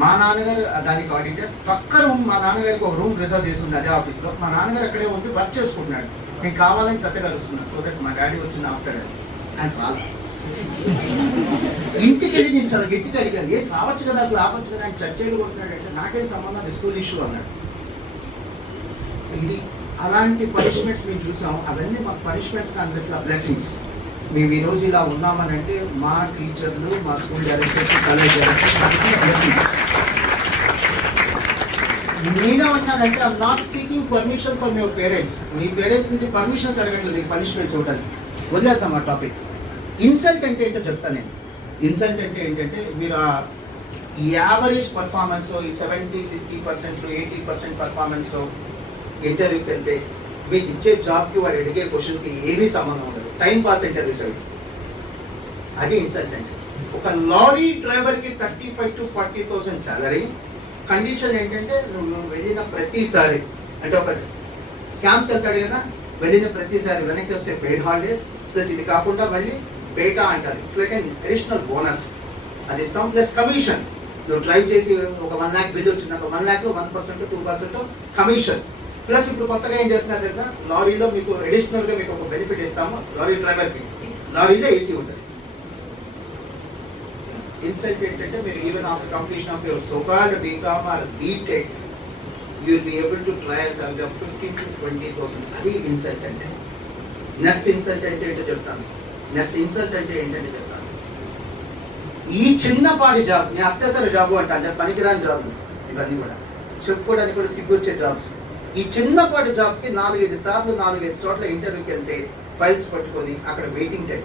మా నాన్నగారు దానికి ఆడిటర్, పక్క రూమ్ మా నాన్నగారికి ఒక రూమ్ రిజర్వ్ చేస్తుంది అదే ఆఫీస్లో. మా నాన్నగారు అక్కడే ఉండి వర్క్ చేసుకుంటున్నాడు. నేను కావాలని పెద్దగా అరుస్తున్నాను సో దట్ మా డాడీ వచ్చింది ఆఫ్టర్ ఆయన రాదు. ఇంటికి వెళ్ళి నేను చాలా గట్టిగా అడిగాను, ఏంటి రావచ్చు కదా, అసలు ఆపచ్చు కదా, ఆయన చర్చలు కొడుతున్నాడు అంటే నాకేం సంబంధం, అది స్కూల్ ఇష్యూ అన్నాడు. సో ఇది అలాంటి పనిష్మెంట్స్ మేము చూసాం. అవన్నీ మాకు పనిష్మెంట్స్ కనిపిస్తున్న బ్లెస్సింగ్స్. మేము ఈ రోజు ఇలా ఉన్నామని అంటే మా టీచర్లు, మా స్కూల్ డైరెక్టర్స్, కాలేజ్ డైరెక్టర్స్. నేనేమన్నానంటే I'm not seeking permission from your parents. మీ పేరెంట్స్ నుంచి పర్మిషన్స్ అడగట్లేదు మీకు పనిష్మెంట్స్ ఇవ్వడానికి. వదిలేద్దాం ఆ టాపిక్. ఇన్సల్ట్ అంటే ఏంటో చెప్తాను నేను. ఇన్సల్ట్ అంటే ఏంటంటే మీరు ఈ యావరేజ్ పర్ఫార్మెన్స్ ఈ 70-60% 80% పర్ఫార్మెన్స్ ఇంటర్వ్యూకి వెళ్తే మీకు ఇచ్చే జాబ్కి వాడు అడిగే క్వశ్చన్కి ఏమీ సంబంధం ఉండదు. టైం పాస్ ఇంటర్వ్యూస్ అవి. అది ఇన్సల్ట్ అంటే. ఒక లారీ డ్రైవర్కి 35,000 to 40,000 శాలరీ. కండిషన్ ఏంటంటే నువ్వు వెళ్ళిన ప్రతిసారి, అంటే ఒక క్యాంప్కి వెళ్తాడు కదా, వెళ్ళిన ప్రతిసారి వెనక్కి వస్తే పెయిడ్ హాలిడేస్ ప్లస్ ఇది కాకుండా మళ్ళీ బేటా అంటారు, it's like an additional bonus. అది ఇస్తాం ప్లస్ కమిషన్. నువ్వు డ్రైవ్ చేసి ఒక 1 lakh బిల్ వచ్చింది, ఒక 1 lakh 1% 2% కమిషన్. ప్లస్ ఇప్పుడు కొత్తగా ఏం చేస్తున్నారు తెలుసా, లారీలో మీకు అడిషనల్ గా మీకు ఒక బెనిఫిట్ ఇస్తాము. లారీ డ్రైవర్ కి లారీలో ఏసీ ఉంటుంది. ఇన్సల్ట్ ఏంటంటే మీరు even after completion of your so called BCom or BTech you will be able to try salary of 15,000 to 20,000. అది ఇన్సల్ట్ అంటే. నెక్స్ట్ ఇన్సల్ట్ అంటే ఏంటో చెప్తాను. ఈ చిన్నపాటి జాబ్, నేను అత్యవసర జాబ్ అంటాను, పనికిరాని జాబ్, ఇవన్నీ కూడా చెప్పుకోవడానికి కూడా సిగ్గొచ్చే జాబ్స్. ఈ చిన్నపాటి జాబ్స్ కి 4-5 సార్లు 4-5 చోట్ల ఇంటర్వ్యూకి వెళ్తే ఫైల్స్ పట్టుకొని అక్కడ వెయిటింగ్ టైం.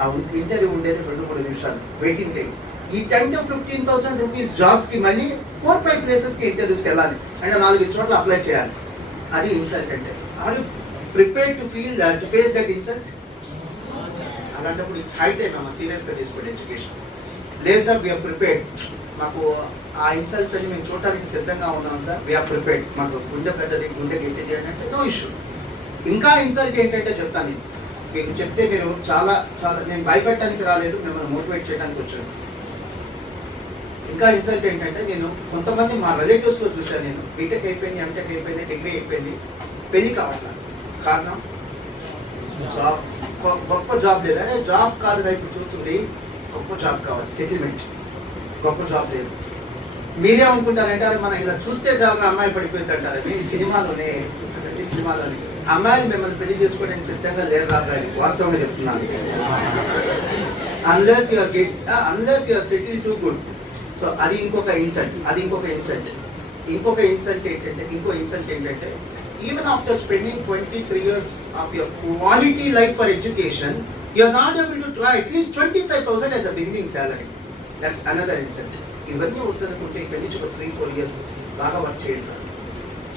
ఆ ఇంటర్వ్యూ ఉండేది 2-3 నిమిషాలు వెయిటింగ్ టైం. ఈ 10,000 to 15,000 రూపీస్ జాబ్స్ కి మళ్ళీ 4-5 ప్లేసెస్ కి ఇంటర్వ్యూస్కి వెళ్ళాలి, అంటే 4-5 చోట్ల అప్లై చేయాలి. అది ఇన్సల్ట్ అంటే. Are you prepared to feel that, to face that insult? అలాంటప్పుడు ఇట్స్ హై టైం అమ్మ సీరియస్ గా తీసుకోండి ఎడ్యుకేషన్. లేదు సార్ వీఆర్ ప్రిపేర్డ్, మాకు ఆ ఇన్సల్ట్స్ అని మేము చూడటానికి సిద్ధంగా ఉన్నాం సార్, వీఆర్ ప్రిపేర్డ్, మాకు గుండె పెద్దది గుండె గట్టిది అని అంటే నో ఇష్యూ. ఇంకా ఇన్సల్ట్ ఏంటంటే చెప్తాను, మీకు చెప్తే మీరు చాలా నేను భయపెట్టడానికి రాలేదు, మిమ్మల్ని మోటివేట్ చేయడానికి వచ్చాను. ఇంకా ఇన్సల్ట్ ఏంటంటే నేను కొంతమంది మా రిలేటివ్స్ లో చూశాను. నేను బీటెక్ అయిపోయింది, ఎంటెక్ అయిపోయింది, డిగ్రీ అయిపోయింది, పెళ్లి కావట్లేదు. కారణం జాబ్, గొప్ప జాబ్ లేదు. అనే జాబ్ కాదు రైపు చూస్తుంది, గొప్ప జాబ్ కావాలి, సెటిల్మెంట్. గొప్ప జాబ్ లేదు. మీరేమనుకుంటారంటే అరే మనం ఇలా చూస్తే జాబ్ అమ్మాయి పడిపోయింది అంటారు. మీ సినిమాలోనే అమ్మాయిలు మిమ్మల్ని పెళ్లి చేసుకోవడానికి సిద్ధంగా లేరు రాబాయి, వాస్తవంగా చెప్తున్నాను. Unless you're settle too good. So అది ఇంకొక ఇన్సల్ట్. ఇంకో ఇన్సల్ట్ ఏంటంటే even after spending 23 years of your quality life for education, you are not able to try at least 25,000 as a beginning salary. That's another insult. ఇవన్నీ వద్దనుకుంటే ఇక్కడి నుంచి ఒక 3-4 years బాగా వర్క్ చేయండి,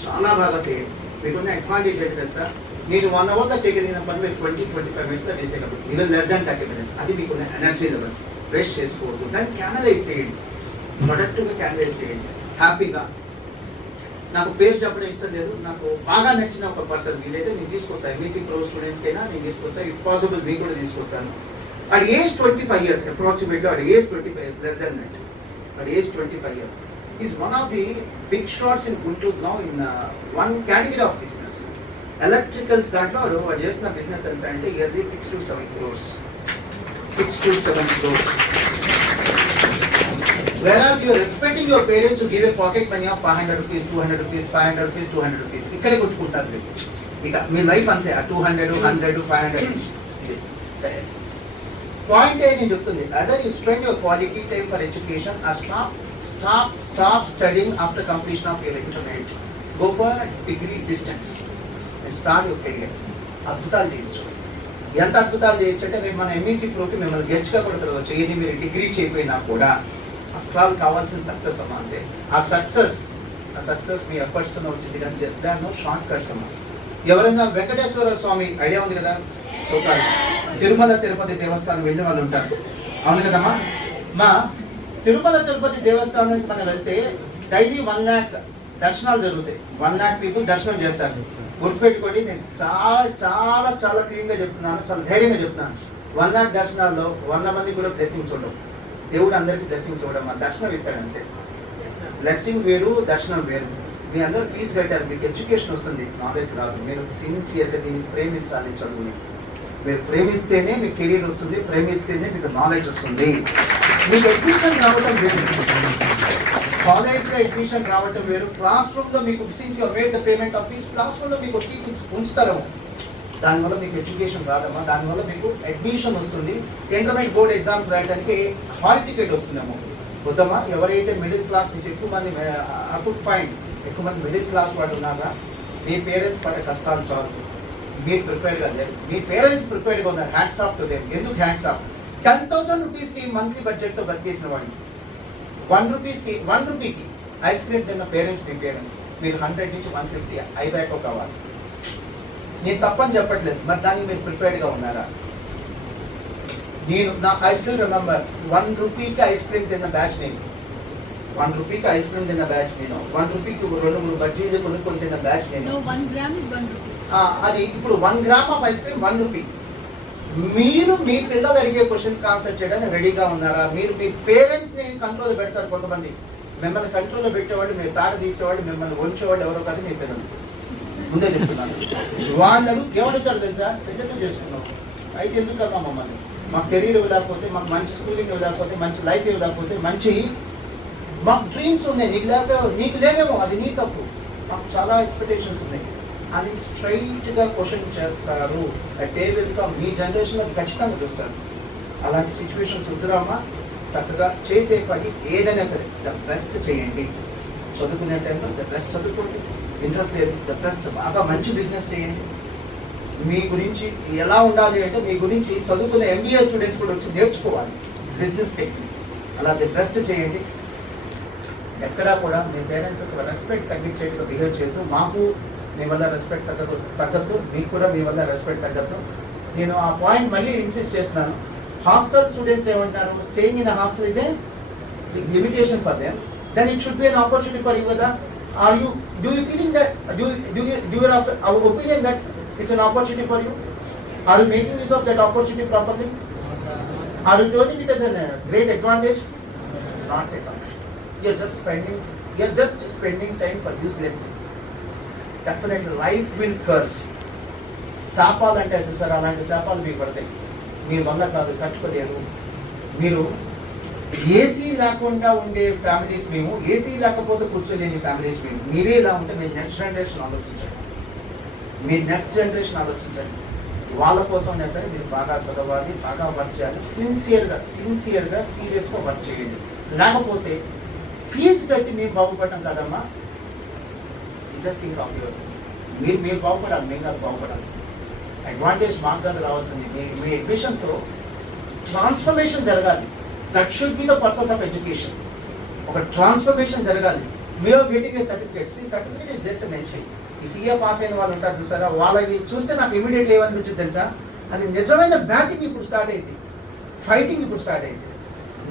చాలా బాగా చేయండి. మీకున్న అడ్వాంటేజ్ ఏంటి తెలుసా, నేను 1 hour చేయగలిగిన పని మీరు 20-25 minutes లో చేసేటప్పుడు, ఈవెన్ లెస్ దాన్ 30 minutes. అది మీకున్న ఎనర్జీ లెవెల్స్. వేస్ట్ చేసుకోవద్దు. దాన్ని క్యానలైజ్ చేయండి, ప్రొడక్టివ్గా క్యానలైజ్ చేయండి. హ్యాపీగా నాకు పేరు చెప్పడం ఇష్టం లేదు, నాకు బాగా నచ్చిన ఒక పర్సన్ వీలైతే నేను తీసుకొస్తాను. ఎంఈసీ ప్రో స్టూడెంట్స్ కైనా నేను తీసుకొస్తాను. ఇఫ్ పాసిబుల్ మీకు కూడా తీసుకొస్తాను. at age 25 years, approximately at age 25 years, less than that, at age 25 years, is one of the big shots in Guntur now in one category of business. Electricals దాంట్లో వాడు చేస్తున్న బిజినెస్ ఎంత అంటే yearly 6 to 7 crores. Whereas you are expecting your parents to give a pocket money of 500 rupees, 200 rupees, 500 rupees, 200 rupees. ఇక్కడే కొట్టుకుంటారు మీరు. ఇక మీ లైఫ్ అంతే, 200, 100, 500 rupees. పాయింట్ నేను చెప్తుంది, either you spend your quality time for education or stop studying after completion of your intermediate. Go for degree distance and start your career. అద్భుతాలు చేయొచ్చు. ఎంత అద్భుతాలు చేయొచ్చు అంటే రేపు మన ఎంఈసీ ప్రోకి మిమ్మల్ని గెస్ట్గా కూడా పిలవచ్చు. ఏది మీరు డిగ్రీ చేయకపోయినా కూడా ఆఫ్టర్ ఆల్ కావాల్సిన సక్సెస్ అమ్మా. అంతే. ఆ సక్సెస్ మీ ఎఫర్ట్స్ వచ్చింది కానీ దాని షార్ట్ కట్స్ అమ్మా. ఎవరైనా వెంకటేశ్వర స్వామి ఐడియా ఉంది కదా, తిరుమల తిరుపతి దేవస్థానం వెళ్ళిన వాళ్ళు ఉంటారు, అవును కదమ్మా. మా తిరుమల తిరుపతి దేవస్థానానికి మనం వెళ్తే డైలీ 1 lakh దర్శనాలు జరుగుతాయి. 1 lakh పీపుల్ దర్శనం చేస్తారు. గుర్తుపెట్టుకోండి, నేను చాలా చాలా చాలా క్లీన్ గా చెప్తున్నాను, చాలా ధైర్యంగా చెప్తున్నాను. 1 lakh దర్శనాల్లో 100 మంది కూడా బ్లెస్సింగ్స్ ఉండవు. దేవుడు అందరికి బ్లెస్సింగ్స్ ఇవ్వడం, దర్శనం ఇస్తాడు అంతే. బ్లెస్సింగ్ వేరు, దర్శనం వేరు. మీ అందరూ ఫీజు కట్టారు, మీకు ఎడ్యుకేషన్ వస్తుంది, నాలెడ్జ్ రాదు. మీరు సిన్సియర్గా దీన్ని ప్రేమించాలి. చదువుని మీరు ప్రేమిస్తేనే మీకు కెరీర్ వస్తుంది, ప్రేమిస్తేనే మీకు నాలెడ్జ్ వస్తుంది. మీకు అడ్మిషన్ రావటం వేరు, కాలేజ్లో అడ్మిషన్ రావటం వేరు. క్లాస్ రూమ్ లో మీకు made the payment of fees, classroom లో మీకు సీట్ ఉంచుతారు. దానివల్ల మీకు ఎడ్యుకేషన్ రాదమ్మా, దానివల్ల మీకు అడ్మిషన్ వస్తుంది. ఇంటర్మీడియట్ బోర్డ్ ఎగ్జామ్స్ రాయడానికి హాల్ టికెట్ వస్తుందేమో. వద్దమ్మా. ఎవరైతే మిడిల్ క్లాస్ నుంచి ఎక్కువ మంది ఎక్కువ మంది మిడిల్ క్లాస్ వాడు ఉన్నారా, మీ పేరెంట్స్ పడే కష్టాలు చాలు, మీరు ప్రిపేర్గా లేరు. మీ పేరెంట్స్ ప్రిపేర్గా ఉన్నారు, హ్యాండ్స్ ఆఫ్ టు దేమ్. ఎందుకు హ్యాండ్స్ ఆఫ్? 10,000 రూపీస్కి మంత్లీ బడ్జెట్తో బతికేసిన వాడిని 1 రూపీకి ఐస్ క్రీమ్ తిన్న పేరెంట్స్, మీ పేరెంట్స్, మీరు 100 నుంచి 150 ఐబ్యాక్ కావాలి. నేను తప్పని చెప్పట్లేదు, మరి దానికి మీరు ప్రిపేర్డ్గా ఉన్నారా? ఐ స్టిల్ రిమెంబర్ 1 రూపీకి ఐస్ క్రీమ్ తిన్న బ్యాచ్ నేను. 1 రూపీకి ఐస్ క్రీమ్ తిన్న బ్యాచ్ నేను. 1 రూపీకి 2-3 బజ్జీలు కొనుక్కొని తిన్న బ్యాచ్ నేను. No, 1 gram is 1 rupee. అది ఇప్పుడు 1 gram of ice cream 1 rupee. మీరు మీ పిల్లలు అడిగే క్వశ్చన్స్ ఆన్సర్ చేయడానికి రెడీగా ఉన్నారా? మీరు మీ పేరెంట్స్ ని కంట్రోల్ పెడతారు. కొంతమంది మిమ్మల్ని కంట్రోల్లో పెట్టేవాడు, మీరు తాట తీసేవాడు, మిమ్మల్ని ఉంచేవాడు ఎవరో కాదు, మీ పిల్లలు. ముందే చెప్తున్నాను. వాళ్ళు ఏమడుగుతారు తెలుసా? పెద్దలు చేసుకున్నాం అయితే ఎందుకు కదా మమ్మల్ని, మాకు కెరీర్ ఇవ్వలేకపోతే, మాకు మంచి స్కూలింగ్ ఇవ్వలేకపోతే, మంచి లైఫ్ ఇవ్వలేకపోతే, మంచి మాకు డ్రీమ్స్ ఉన్నాయి, నీకు లేవేమో, అది నీ తప్పు. మాకు చాలా ఎక్స్పెక్టేషన్స్ ఉన్నాయి అని స్ట్రైట్ గా క్వశ్చన్ చేస్తారు. Day welcome. మీ జనరేషన్ అది ఖచ్చితంగా చూస్తారు. అలాంటి సిచ్యువేషన్స్ వద్దురామా. చక్కగా చేసే పని ఏదైనా సరే ద బెస్ట్ చేయండి. చదువుకునే టైంలో ద బెస్ట్ చదువుకోండి. ఇంట్రెస్ట్ లేదు, ద బెస్ట్ బాగా మంచి బిజినెస్ చేయండి. మీ గురించి ఎలా ఉండాలి అంటే, మీ గురించి చదువుకునే MBA స్టూడెంట్స్ కూడా వచ్చి నేర్చుకోవాలి బిజినెస్ టెక్నిక్స్. అలా ది బెస్ట్ చేయండి. ఎక్కడా కూడా మీ పేరెంట్స్ రెస్పెక్ట్ తగ్గించేట్టుగా బిహేవ్ చేయొద్దు. మాకు మీ వల్ల రెస్పెక్ట్ తగ్గద్దు, మీకు కూడా మీ వల్ల రెస్పెక్ట్ తగ్గద్దు. నేను ఆ పాయింట్ మళ్ళీ ఇన్సిస్ట్ చేస్తున్నాను. హాస్టల్ స్టూడెంట్స్ ఏమంటారు? Staying in hostel is a limitation for them, then it should be an opportunity for you కదా. Are you feeling that, do you have our opinion that it's an opportunity for you? Are you making use of that opportunity properly? Are you turning it as a great advantage? Not at all. You're just spending time for useless things. Definitely life will curse. శాపాలు అంటే చూసారు, అలాంటి శాపాలు మీకు పడతాయి. మీరు వల్ల కాదు, కట్టుకోలేరు. మీరు ఏసీ లేకుండా ఉండే ఫ్యామిలీస్ మేము, ఏసీ లేకపోతే కూర్చోలేని ఫ్యామిలీస్ మేము. మీరే ఇలా ఉంటే మీ నెక్స్ట్ జనరేషన్ ఆలోచించండి. వాళ్ళ కోసమైనా సరే మీరు బాగా చదవాలి, బాగా వర్క్ చేయాలి. సిన్సియర్గా సీరియస్గా వర్క్ చేయండి. లేకపోతే ఫీజు కట్టి మీరు బాగుపడటం కదమ్మా. Just think of your self. మీరు బాగుపడాలి, మేము కాదు బాగుపడాల్సింది. అడ్వాంటేజ్ మాకు కాదు రావాల్సింది. మీ అడ్మిషన్తో ట్రాన్స్ఫర్మేషన్ జరగాలి. That should be the purpose of education. ఒక ట్రాన్స్ఫర్మేషన్ జరగాలి. మీరు getting a certificate is just N SP. ఈ సీఏ పాస్ అయిన వాళ్ళు ఉంటారు చూసారా, వాళ్ళకి చూస్తే నాకు ఇమీడియట్లీ ఏమనిపించింది తెలుసా? అది నిజమైన బ్యాటింగ్ ఇప్పుడు స్టార్ట్ అయింది, ఫైటింగ్ ఇప్పుడు స్టార్ట్ అయింది,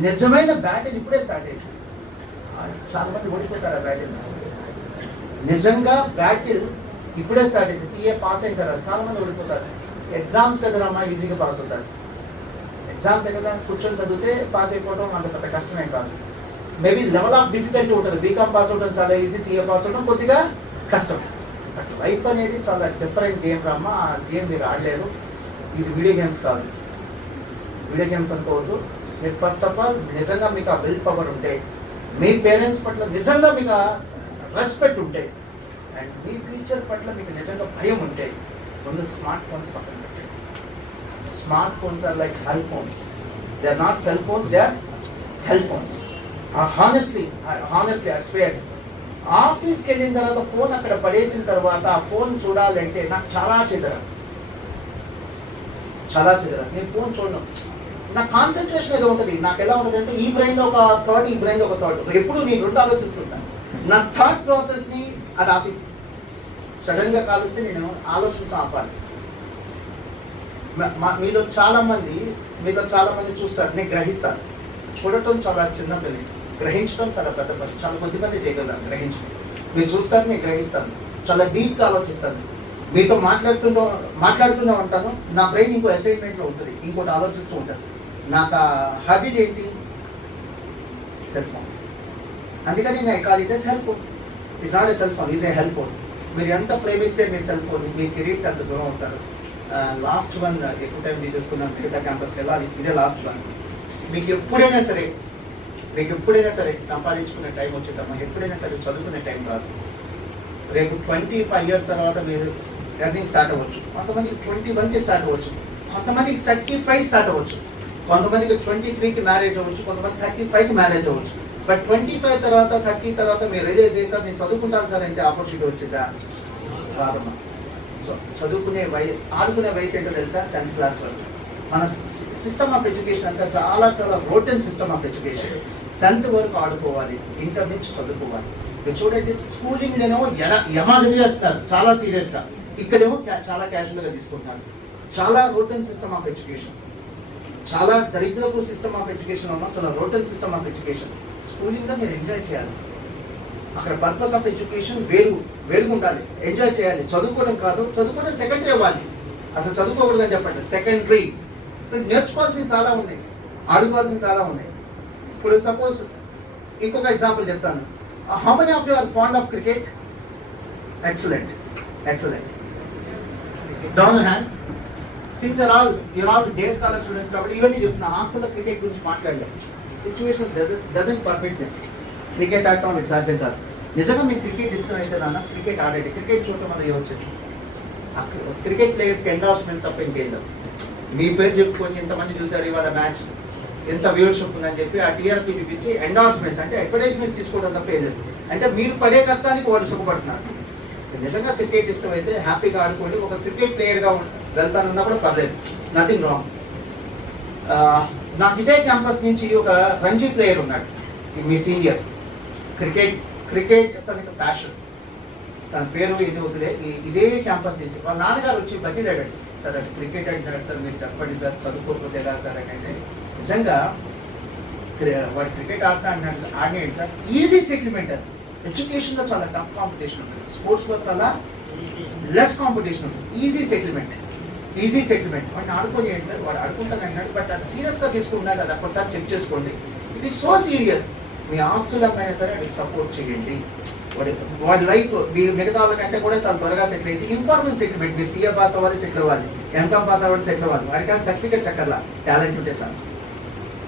నిజమైన బ్యాటింగ్ ఇప్పుడే స్టార్ట్ అయింది. చాలా మంది ఓడిపోతారు ఆ బ్యాటిల్. నిజంగా బ్యాటిల్ ఇప్పుడే స్టార్ట్ అయింది. సీఏ పాస్ అయిన తర్వాత చాలా మంది ఓడిపోతారు. ఎగ్జామ్స్ కదమ్మా ఈజీగా పాస్ అవుతారు. ఎగ్జామ్స్ ఎక్కడ కూర్చొని చదివితే పాస్ అయిపోవడం అంత పెద్ద కష్టమే కాదు. మేబీ లెవెల్ ఆఫ్ డిఫికల్టీ ఉంటుంది. బీకామ్ పాస్ అవడం చాలా ఈజీ, సీఏ పాస్ అవడం కొద్దిగా కష్టం. బట్ లైఫ్ అనేది చాలా డిఫరెంట్ గేమ్ రామ్మా. ఆ గేమ్ మీరు ఆడలేరు. ఇది వీడియో గేమ్స్ కాదు, వీడియో గేమ్స్ అనుకోవద్దు. మీరు ఫస్ట్ ఆఫ్ ఆల్ నిజంగా మీకు ఆ విల్ పవర్ ఉంటే, మీ పేరెంట్స్ పట్ల నిజంగా మీకు రెస్పెక్ట్ ఉంటే, అండ్ మీ ఫ్యూచర్ పట్ల మీకు నిజంగా భయం ఉంటే, ముందు స్మార్ట్ ఫోన్స్ పక్కన పెట్టండి. Smart phones are like hell phones. They are not cell phones, they are hell phones. Honestly, I swear, ఆఫీస్కి వెళ్ళిన తర్వాత ఫోన్ అక్కడ పడేసిన తర్వాత ఆ ఫోన్ చూడాలంటే నాకు చాలా చెదర. నేను ఫోన్ చూడను. నా కాన్సన్ట్రేషన్ ఏదో ఉంటుంది. నాకు ఎలా ఉంటుంది అంటే ఈ బ్రెయిన్లో ఒక థాట్, ఈ బ్రెయిన్లో ఒక థాట్. ఎప్పుడు నేను రెండు ఆలోచిస్తుంటాను. నా థాట్ ప్రాసెస్ని అది ఆపి సడన్గా కాలుస్తే నేను ఆలోచిస్తూ ఆపాలి. మీలో చాలా మంది చూస్తారు, నేను గ్రహిస్తాను. చూడటం చాలా చిన్న పని, గ్రహించడం చాలా పెద్ద పని. చాలా కొద్దిమంది చేయగలరు గ్రహించడం. మీరు చూస్తారు, నేను గ్రహిస్తాను. చాలా డీప్గా ఆలోచిస్తాను. మీతో మాట్లాడుతూనే ఉంటాను. నా బ్రెయిన్ ఇంకో అసైన్మెంట్లో ఉంటుంది, ఇంకోటి ఆలోచిస్తూ ఉంటాను. నాకు ఆ హ్యాబిట్ ఏంటి? Cell phone. అందుకని నేను I call it as cell phone. It's not a cell phone, is a help phone. మీరు ఎంత ప్రేమిస్తే మీ సెల్ ఫోన్, మీ కెరీర్కి అంత దూరం అవుతారు. లాస్ట్ వన్ ఎక్కువ టైం తీసేసుకున్నాను. మిగతా క్యాంపస్కి వెళ్ళాలి, ఇదే లాస్ట్ వన్. మీకు ఎప్పుడైనా సరే సంపాదించుకునే టైం వచ్చేటమ్మా, ఎప్పుడైనా సరే చదువుకునే టైం రాదు. రేపు 25 years తర్వాత మీరు ఎర్నింగ్ స్టార్ట్ అవ్వచ్చు. కొంతమందికి 21కి స్టార్ట్ అవ్వచ్చు, కొంతమందికి 35 స్టార్ట్ అవ్వచ్చు, కొంతమందికి 23కి మ్యారేజ్ అవ్వచ్చు, కొంతమంది 35కి మ్యారేజ్ అవ్వచ్చు. బట్ 25 తర్వాత 30 తర్వాత మీరు రిలైజ్ చేశారు, నేను చదువుకుంటాను సార్ అంటే ఆపర్చునిటీ వచ్చిందా? రాదమ్మా. సో చదువుకునే ఆడుకునే వయసు ఏంటో తెలుసా? 10th class వరకు. మన సిస్టమ్ ఆఫ్ ఎడ్యుకేషన్ అంతా చాలా rotten system of education. 10th వరకు ఆడుకోవాలి, ఇంటర్ నుంచి చదువుకోవాలి. మీరు చూడండి, స్కూలింగ్ నేనేమో యమాదిరి చేస్తారు చాలా సీరియస్ గా, ఇక్కడేమో చాలా క్యాజువల్ గా తీసుకుంటున్నారు. చాలా రోటన్ సిస్టమ్ ఆఫ్ ఎడ్యుకేషన్, చాలా దరిద్రపు సిస్టమ్ ఆఫ్ ఎడ్యుకేషన్ ఉన్నా, చాలా rotten system of education. Schooling లో మీరు ఎంజాయ్ చేయాలి. అక్కడ పర్పస్ ఆఫ్ ఎడ్యుకేషన్ వేరుగా ఉండాలి. ఎంజాయ్ చేయాలి. చదువుకోవడం కాదు, చదువుకోవడం సెకండరీ అవ్వాలి. అసలు చదువుకోకూడదని చెప్పండి, సెకండరీ. నేర్చుకోవాల్సింది చాలా ఉన్నాయి, ఆడుకోవాల్సిన చాలా ఉన్నాయి. ఇప్పుడు సపోజ్ ఇంకొక ఎగ్జాంపుల్ చెప్తాను. How many of you are fond of cricket? Excellent. Down hands. Since you're all day scholar students కాబట్టి ఇవన్నీ చెప్తున్నా. హాస్టల్లో క్రికెట్ గురించి మాట్లాడలేదు. Situation doesn't permit them. Cricket ఆడటం మీకు సాధ్యం కాదు. నిజంగా మీకు క్రికెట్ ఇష్టం అయితే నాన్న క్రికెట్ ఆడండి. క్రికెట్ చూడటం వల్ల ఏమొచ్చు? క్రికెట్ ప్లేయర్స్కి ఎండార్స్మెంట్స్ తప్ప ఇంకేందో. మీ పేరు చెప్పుకొని ఎంతమంది చూసారు ఇవాళ మ్యాచ్, ఎంత వ్యూవర్షిప్ ఉందని చెప్పి ఆ టీఆర్పీ చూపించి ఎండార్స్మెంట్స్ అంటే అడ్వర్టైజ్మెంట్స్ తీసుకోవడం తప్ప ఏది. అంటే మీరు పడే కష్టానికి వాళ్ళు సుఖపడుతున్నారు. నిజంగా క్రికెట్ ఇష్టం అయితే హ్యాపీగా ఆడుకోండి. ఒక క్రికెట్ ప్లేయర్గా వెళ్తానన్నా కూడా పర్లేదు, నథింగ్ రాంగ్. నాకు ఇదే క్యాంపస్ నుంచి ఒక రంజీ ప్లేయర్ ఉన్నాడు, మీ సీనియర్. క్రికెట్ తనకి ప్యాషన్, తన పేరు ఇది వదిలే. ఇదే క్యాంపస్ నుంచి వాళ్ళ నాన్నగారు వచ్చి బతిలాడు, సార్ అది క్రికెట్ అంటున్నాడు సార్, మీరు చెప్పండి సార్, చదువుకోకపోతే ఎలా సార్ అంటే. నిజంగా వాడు క్రికెట్ ఆడినాడు సార్. Easy settlement. అది ఎడ్యుకేషన్లో చాలా టఫ్ కాంపిటీషన్ ఉంటుంది, స్పోర్ట్స్లో చాలా లెస్ కాంపిటీషన్ ఉంటుంది. Easy settlement. వాడిని ఆడుకోలేండి సార్, వాడు ఆడుకుంటాను అన్నాడు. బట్ అది సీరియస్గా తీసుకుంటున్నారు, అది ఒక్కసారి చెక్ చేసుకోండి. ఇది సో సీరియస్. మీ ఆస్తుల పైన సరే వాడికి సపోర్ట్ చేయండి. వాడి లైఫ్ మిగతా వాళ్ళకంటే కూడా చాలా త్వరగా సెటిల్ అయింది. Informal settlement. మీరు సీఏ పాస్ అవ్వాలి, సెటిల్ అవ్వాలి, ఎంకామ్ పాస్ అవ్వాలి, సెటిల్ అవ్వాలి. వాడికి సర్టిఫికేట్స్ ఎక్కర్లా, టాలెంట్ ఉంటే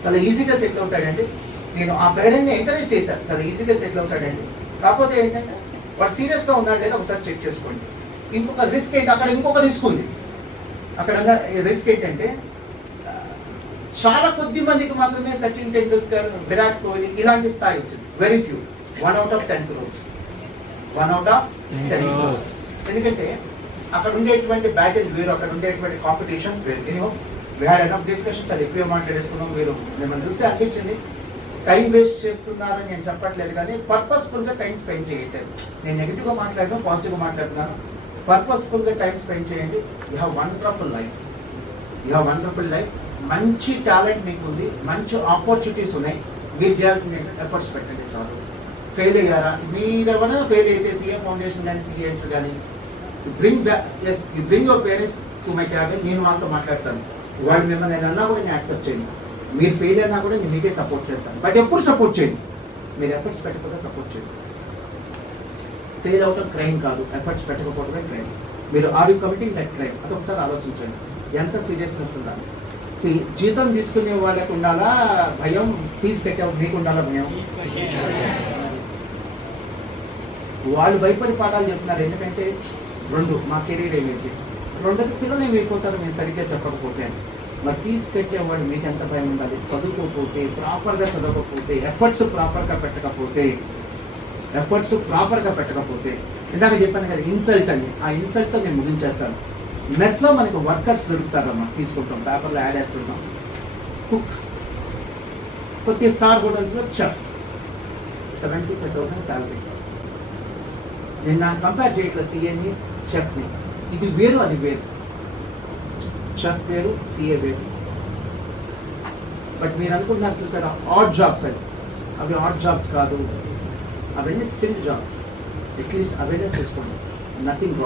చాలా ఈజీగా సెటిల్ అవుతాడండి. నేను ఆ పేరెంట్ని ఎంకరేజ్ చేశాను, చాలా ఈజీగా సెటిల్ అవుతాడండి. కాకపోతే ఏంటంటే వాడు సీరియస్గా ఉన్నాడు లేదా ఒకసారి చెక్ చేసుకోండి. ఇంకొక రిస్క్ ఏంటి, అక్కడ ఇంకొక రిస్క్ ఉంది. అక్కడ రిస్క్ ఏంటంటే చాలా కొద్ది మందికి మాత్రమే సచిన్ టెండూల్కర్, విరాట్ కోహ్లీ ఇలాంటి స్థాయి వచ్చింది. Very few, 1 out of 10 crores. ఎందుకంటే అక్కడ ఉండేటువంటి బ్యాటిల్ వేరు, అక్కడ ఉండేటువంటి కాంపిటీషన్ వేరు. వీ హ్యాడ్ ఎనఫ్ డిస్కషన్, చాలా ఎక్కువ మాట్లాడేసుకున్నాం. మీరు మిమ్మల్ని చూస్తే అనిపించింది టైం వేస్ట్ చేస్తున్నారని నేను చెప్పట్లేదు, కానీ పర్పస్ఫుల్గా టైం స్పెండ్ చేయట్లేదు. నేను నెగిటివ్గా మాట్లాడను, పాజిటివ్గా మాట్లాడుతున్నాను. పర్పస్ఫుల్గా టైం స్పెండ్ చేయండి. You have wonderful life. మంచి టాలెంట్ మీకు ఉంది, మంచి ఆపర్చునిటీస్ ఉన్నాయి. మీరు చేయాల్సింది ఏంటంటే ఎఫర్ట్స్ పెట్టండి చాలు. ఫెయిల్ అయ్యారా, మీరు ఎవరైనా ఫెయిల్ అయితే సిఏ ఫౌండేషన్ కానీ సిఏ ఎంటర్ కానీ you bring your parents to my cabin. నేను వాళ్ళతో మాట్లాడతాను. వాళ్ళు మిమ్మల్ని నేను అన్నా కూడా నేను యాక్సెప్ట్ చేయను. మీరు ఫెయిల్ అయినా కూడా నేను మీకే సపోర్ట్ చేస్తాను. బట్ ఎప్పుడు సపోర్ట్ చేయండి, మీరు ఎఫర్ట్స్ పెట్టకపోతే సపోర్ట్ చేయండి. ఫెయిల్ అవటం క్రైమ్ కాదు, ఎఫర్ట్స్ పెట్టకపోవడమే క్రైమ్. మీరు are you committing that crime? అది ఒకసారి ఆలోచించండి, ఎంత సీరియస్నెస్ ఉండాలి. జీతం తీసుకునే వాళ్ళకు ఉండాలా భయం, ఫీజు కట్టే మీకు ఉండాలా భయం? వాళ్ళు భయపడి పాఠాలు చెప్తున్నారు. ఎందుకంటే మా కెరీర్ ఏమైంది, రెండోది పిల్లలు ఏమైపోతారు మేము సరిగ్గా చెప్పకపోతే. మరి ఫీజు కట్టేవాడు మీకు ఎంత భయం ఉండాలి? చదువుకోకపోతే, ప్రాపర్గా చదవకపోతే, ఎఫర్ట్స్ ప్రాపర్గా పెట్టకపోతే ఎఫర్ట్స్ ప్రాపర్గా పెట్టకపోతే, ఇందాక చెప్పాను కదా ఇన్సల్ట్ అని, ఆ ఇన్సల్ట్తో నేను ముగించేస్తాను. మెస్లో మనకు వర్కర్స్ దొరుకుతారమ్మా, తీసుకుంటాం, పేపర్లో యాడ్ వేస్తుంటాం. కుక్, కొద్ది స్టార్ హోటల్స్లో చెఫ్, 75,000 శాలరీ. నిన్న కంపేర్ చేయట్లేదు సిఏని చెఫ్ని, ఇది వేరు అది వేరు, చెఫ్ వేరు సిఏ వేరు. బట్ మీరు అనుకుంటున్నారు చూసారా ఆడ్ జాబ్స్ అని, అవి ఆడ్ జాబ్స్ కాదు, అవన్నీ స్కిల్డ్ జాబ్స్. అట్లీస్ట్ అవన్నీ చూసుకోండి. Nothing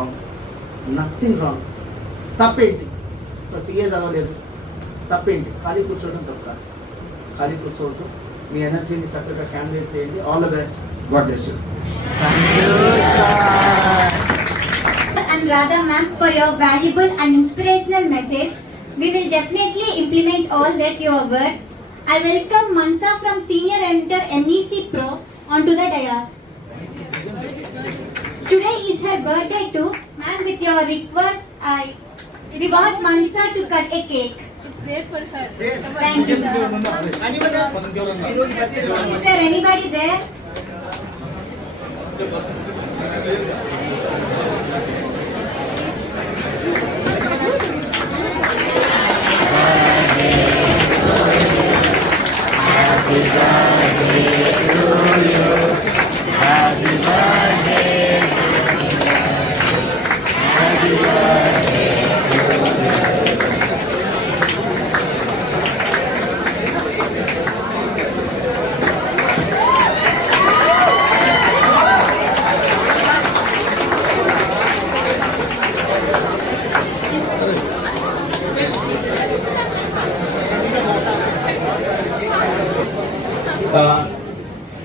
wrong. తప్పేంటి? సో సిఏ చదవలేదు, తప్పేంటి? ఖాళీ కూర్చోవడం తప్ప. ఖాళీ కూర్చోవద్దు, మీ ఎనర్జీని చక్కగా క్యాన్వేస్ చేయండి. All the best, God bless you. And Radha ma'am, for your valuable and inspirational message. We will definitely implement all that your words. I welcome Mansa from Senior Editor MEC Pro onto the dais. Today is her birthday too. Ma'am, with your request, we want Mansa to cut a cake. It's there for her. Thank you, sir. Is there anybody there?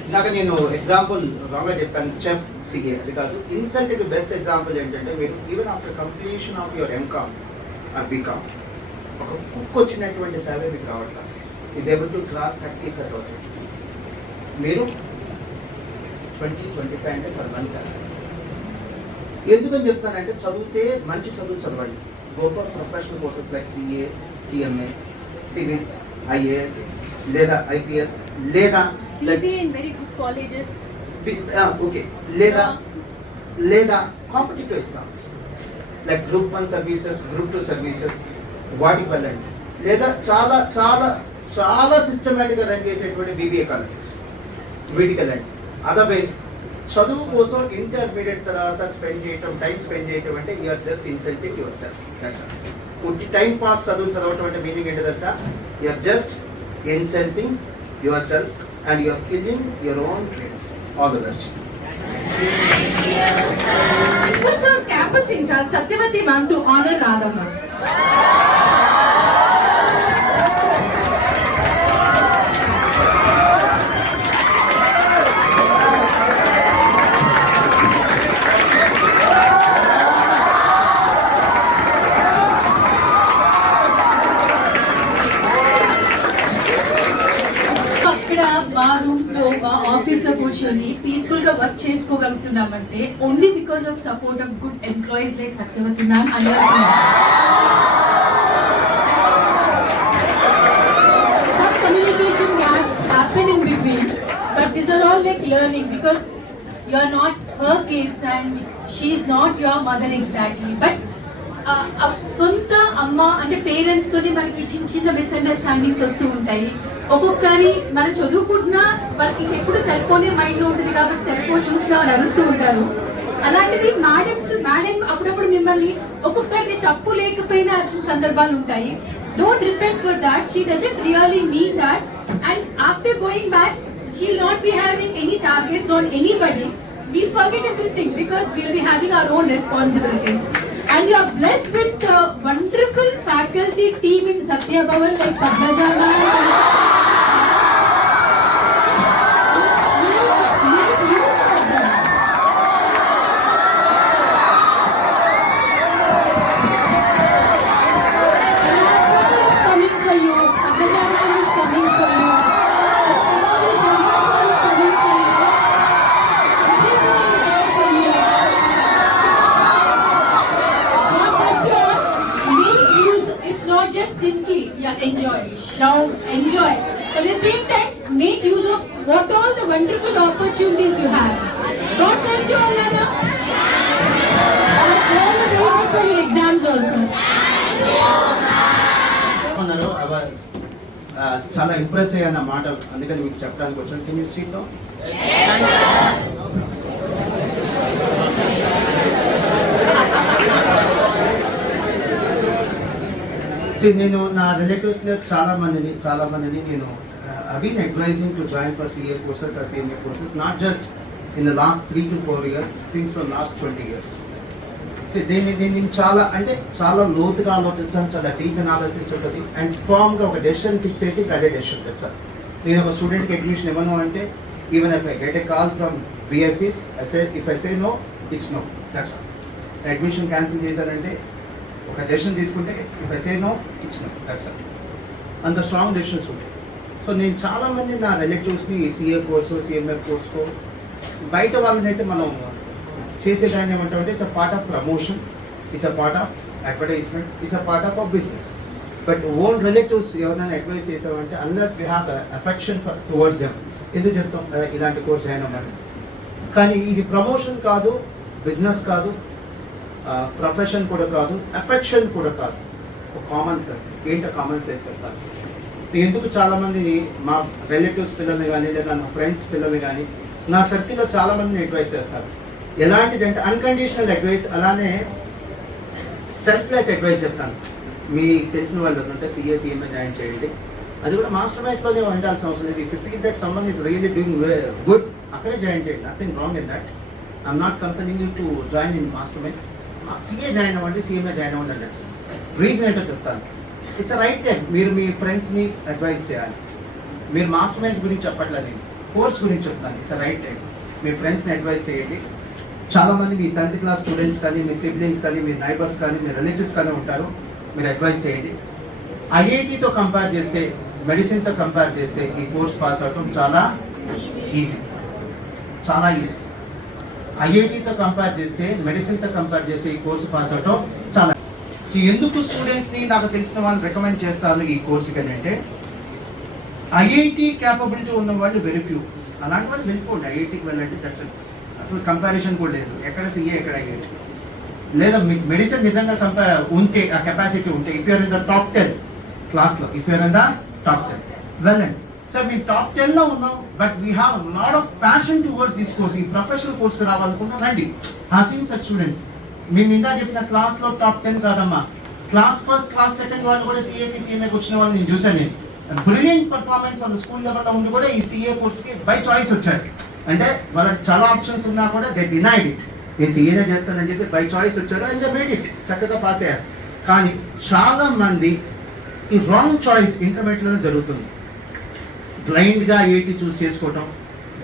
ఇందాక నేను ఎగ్జాంపుల్ రాంగ్గా చెప్పాను, చెఫ్ సిఏ, అది కాదు. ఇన్సల్ట్కి బెస్ట్ ఎగ్జాంపుల్ ఏంటంటే, మీరు even after completion of your MCom or BCom, ఒక కుక్ వచ్చినటువంటి శాలరీ మీకు రావట్లేదు. Is able to clock 35,000. మీరు 20-25 అంటే చాలా మంచి శాలరీ. ఎందుకని చెప్తానంటే, చదివితే మంచి చదువు చదవండి. Go for professional courses like CA, CMA, civils, IAS లేదా ఐపీఎస్ లేదా BBA in very good colleges. Okay, లేదా competitive exams like group 1 services, group 2 services, వాటికి వెళ్ళండి. లేదా చాలా చాలా చాలా సిస్టమేటిక్గా రన్ చేసేటువంటి BBA కాలేజెస్, వీటికి వెళ్ళండి. అదర్వైజ్ చదువు కోసం ఇంటర్మీడియట్ తర్వాత టైం స్పెండ్ చేయటం అంటే you're just insulting yourself. ఉట్టి టైం పాస్ చదవటం అంటే మీనింగ్ ఏంటి తెలుసా? You're just insulting yourself and you are killing your own dreams. All the best. Request our campus in charge Satyavati ma'am to honor Radha ma'am. మా రూమ్స్ లో ఆఫీస్ లో కూర్చొని పీస్ఫుల్ గా వర్క్ చేసుకోగలుగుతున్నామంటే only because of support of good employees like Satyavathi ma'am and some communication gaps happen in between, but these are all like learning because you are not her kids and she is not your mother exactly, but సొంత అమ్మ అంటే పేరెంట్స్ తోని మనకి చిన్న చిన్న మిస్అండర్స్టాండింగ్స్ వస్తూ ఉంటాయి. ఒక్కొక్కసారి మనం చదువుకుంటున్నా వాళ్ళకి ఎప్పుడు సెల్ ఫోనే మైండ్ లో ఉంటుంది కాబట్టి సెల్ ఫోన్ చూసినా వాళ్ళు అరుస్తూ ఉంటారు. అలాంటిది మేడం అప్పుడప్పుడు మిమ్మల్ని ఒక్కొక్కసారి మీ తప్పు లేకపోయినా అరిచిన సందర్భాలు ఉంటాయి. Don't repent for that, she doesn't really mean that, and after going back she will not be having any targets on anybody. We'll forget everything because we'll be having our own responsibilities. And you are blessed with a wonderful faculty team in Satya Bhavan like Padmaja ma'am. Coming for you. Padmaja ma'am is coming for you. Just simply enjoy, shout, enjoy. At the same time, make use of what all the wonderful opportunities you have. God bless you all, Nana. And all the very best for your exams also. అన్నారు చాలా ఇంప్రెస్ అయ్యాను ఆ మాట, అందుకని మీకు చెప్పడానికి వచ్చాను. Can you sit down? నేను నా రిలేటివ్స్ లో చాలా మందిని నేను been advising to join for CA courses or CMA courses, not just in the last 3 to 4 years, since from last 20 years. నేను చాలా లోతుగా ఆలోచిస్తాను, చాలా డీప్ అనాలిసిస్ ఉంటుంది, అండ్ ఫామ్ గా ఒక డెసిషన్ ఫిక్స్ అయితే అదే డెసిషన్ కదా సార్. నేను ఒక స్టూడెంట్ కి అడ్మిషన్ ఇవ్వను అంటే, even if I get a call from VIPs, if I say no, it's no, that's all. Admission cancel చేశానంటే ఒక డెసిషన్ తీసుకుంటే, if I say no, it's no, that's all. అంత స్ట్రాంగ్ డెసిషన్స్ ఉంటాయి. సో నేను చాలా మంది నా రిలేటివ్స్ని CA కోర్సు CMA కోర్సుకో బయట వాళ్ళని అయితే మనం చేసేదాన్ని ఏమంటామంటే, it's a part of promotion, it's a part of advertisement, it's a part of our business. But own relatives ఎవరైనా అడ్వైస్ చేసామంటే, unless we have affection towards them, ఎందుకు చెప్తాం ఇలాంటి కోర్స్ అయినా మనం. కానీ ఇది ప్రమోషన్ కాదు, బిజినెస్ కాదు, ప్రొఫెషన్ కూడా కాదు, అఫెక్షన్ కూడా కాదు, ఒక కామన్ సెన్స్. ఏంటో కామన్ సెన్స్ చెప్తాను. ఎందుకు చాలా మంది మా రిలేటివ్స్ పిల్లల్ని కానీ లేదా నా ఫ్రెండ్స్ పిల్లల్ని కానీ నా సర్కిల్లో చాలా మందిని అడ్వైస్ చేస్తారు. ఎలాంటిదంటే అన్కండిషనల్ అడ్వైస్, అలానే సెల్ఫ్లెస్ అడ్వైస్ చెప్తాను. మీకు తెలిసిన వాళ్ళు చదువుతుంటే CA CMA జాయిన్ చేయండి, అది కూడా మాస్టర్ మైండ్స్ లోనే ఉండాల్సిన అవసరం లేదు. If you feel that someone is really doing good, అక్కడే జాయిన్ చేయండి, nothing wrong in that. I'm not campaigning you to join in Master Minds. CA join అవ్వండి, CMA జాయిన్ అవ్వండి అంటే రీజన్ ఏంటో చెప్తాను. ఇట్స్ రైట్ టైం మీరు మీ ఫ్రెండ్స్ని అడ్వైస్ చేయాలి. మీరు మాస్టర్ మైండ్స్ గురించి చెప్పట్లేదు, కోర్స్ గురించి చెప్తాను. ఇట్స్ రైట్ టైం మీ ఫ్రెండ్స్ని అడ్వైస్ చేయండి. చాలా మంది మీ 10th క్లాస్ స్టూడెంట్స్ కానీ, మీ సిబ్లింగ్స్ కానీ, మీ నైబర్స్ కానీ, మీ రిలేటివ్స్ కానీ ఉంటారు, మీరు అడ్వైస్ చేయండి. IITతో కంపేర్ చేస్తే, మెడిసిన్తో కంపేర్ చేస్తే ఈ కోర్స్ పాస్ అవటం చాలా ఈజీ, చాలా ఈజీ. IITతో కంపేర్ చేస్తే, మెడిసిన్తో కంపేర్ చేస్తే ఈ కోర్సు పాస్ అవటం చాలా. ఎందుకు స్టూడెంట్స్ని నాకు తెలిసిన వాళ్ళు రికమెండ్ చేస్తారు ఈ కోర్సుకి అంటే, IIT క్యాపబిలిటీ ఉన్న వాళ్ళు వెరీ ఫ్యూ. అలాంటి వాళ్ళు వెళ్ళిపోండి, IITకి వెళ్ళండి, దట్స్ ఇట్. అసలు కంపారిజన్ కూడా లేదు, ఎక్కడ CA ఎక్కడ IIT. లేదా మీకు మెడిసిన్ నిజంగా ఉంటే, ఆ కెపాసిటీ ఉంటే, if you're in the top 10 క్లాస్లో, if you're in the top 10 వెళ్ళండి. సార్ మేము టాప్ 10లో ఉన్నాం, but we have lot of passion towards this course, ఈ ప్రొఫెషనల్ కోర్స్కి రావాలనుకుంటున్నాం, రండి. ఆ సీన్ సచ్ స్టూడెంట్స్. మేము ఇందా చెప్పిన క్లాస్లో టాప్ 10 కాదమ్మా, క్లాస్ ఫస్ట్, క్లాస్ సెకండ్ వాళ్ళు కూడా CAకి CMAకి వచ్చిన వాళ్ళు నేను చూసాను. నేను బ్రిలియంట్ పర్ఫార్మెన్స్ వాళ్ళ స్కూల్ లెవెల్లో ఉండి కూడా ఈ CA కోర్స్కి బై చాయిస్ వచ్చారు. అంటే వాళ్ళకి చాలా ఆప్షన్స్ ఉన్నా కూడా దే డినైడ్ ఇట్. నేను CAనే చేస్తానని చెప్పి బై చాయిస్ వచ్చారు, అండ్ దే మేడ్ ఇట్, చక్కగా పాస్ అయ్యారు. కానీ చాలా మంది ఈ రాంగ్ చాయిస్ ఇంటర్మీడియట్లోనే జరుగుతుంది. బ్లైండ్గా IIT చూస్ చేసుకోవటం,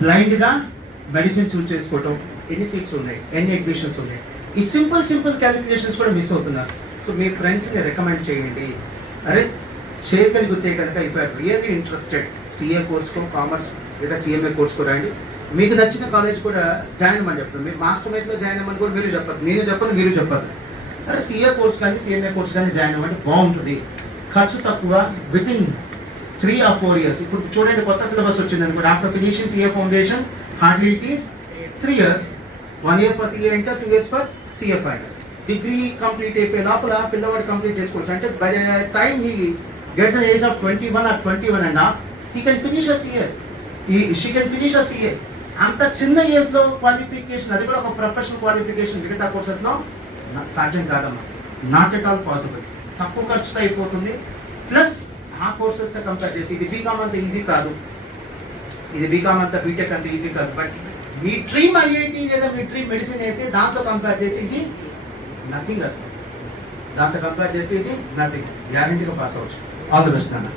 బ్లైండ్గా మెడిసిన్ చూస్ చేసుకోవటం. ఎన్ని సీట్స్ ఉన్నాయి, ఎన్ని అడ్మిషన్స్ ఉన్నాయి, ఈ సింపుల్ క్యాలిక్యులేషన్స్ కూడా మిస్ అవుతున్నారు. సో మీ ఫ్రెండ్స్ని రికమెండ్ చేయండి. అరే చేయగలిగితే కనుక, if are really interested, CA కోర్స్కో, కామర్స్ లేదా CMA కోర్స్కో రండి. మీకు నచ్చిన కాలేజ్ కూడా జాయిన్ అవ్వమని చెప్తాను. మీరు మాస్టర్ మైండ్స్లో జాయిన్ అవ్వమని కూడా మీరు చెప్పదు, నేను చెప్పను, మీరు చెప్పదు. అరే CA కోర్స్ కానీ CMA కోర్స్ కానీ జాయిన్ అవ్వండి, బాగుంటుంది, ఖర్చు తక్కువ, విత్ ఇన్ 3 or 4 years. ఇప్పుడు చూడండి, కొత్త సిలబస్ వచ్చింది అనుకోండి. After finishing CA foundation hardly it is 3 years, 1 year for CA inter, 2 years for CA final. Degree complete అయిపోయే లోపల పిల్లవాడు కంప్లీట్ చేసుకోవచ్చు. అంటే by the time he gets an age of 21 or 21.5, he can finish a CA, she can finish a CA. అంత చిన్న ఏజ్ లో క్వాలిఫికేషన్, అది కూడా ఒక ప్రొఫెషనల్ క్వాలిఫికేషన్ మిగతా కోర్సెస్ లో సాధ్యం కాదమ్మా, నాట్ ఎట్ ఆల్ పాసిబుల్. తక్కువ ఖర్చుతో అయిపోతుంది. ప్లస్ ఆ కోర్సెస్ తో కంపేర్ చేసి ఇది బీకామ్ అంత ఈజీ కాదు, ఇది బీకామ్ అంత బీటెక్ అంత ఈజీ కాదు. బట్ మీ డ్రీమ్ IIT లేదా మీ డ్రీమ్ మెడిసిన్ అయితే దాంతో కంపేర్ చేసి ఇది నథింగ్. అసలు దాంతో కంపేర్ చేసి ఇది నథింగ్. గ్యారంటీగా పాస్ అవ్వచ్చు. ఆల్ ది బెస్ట్ అన్న.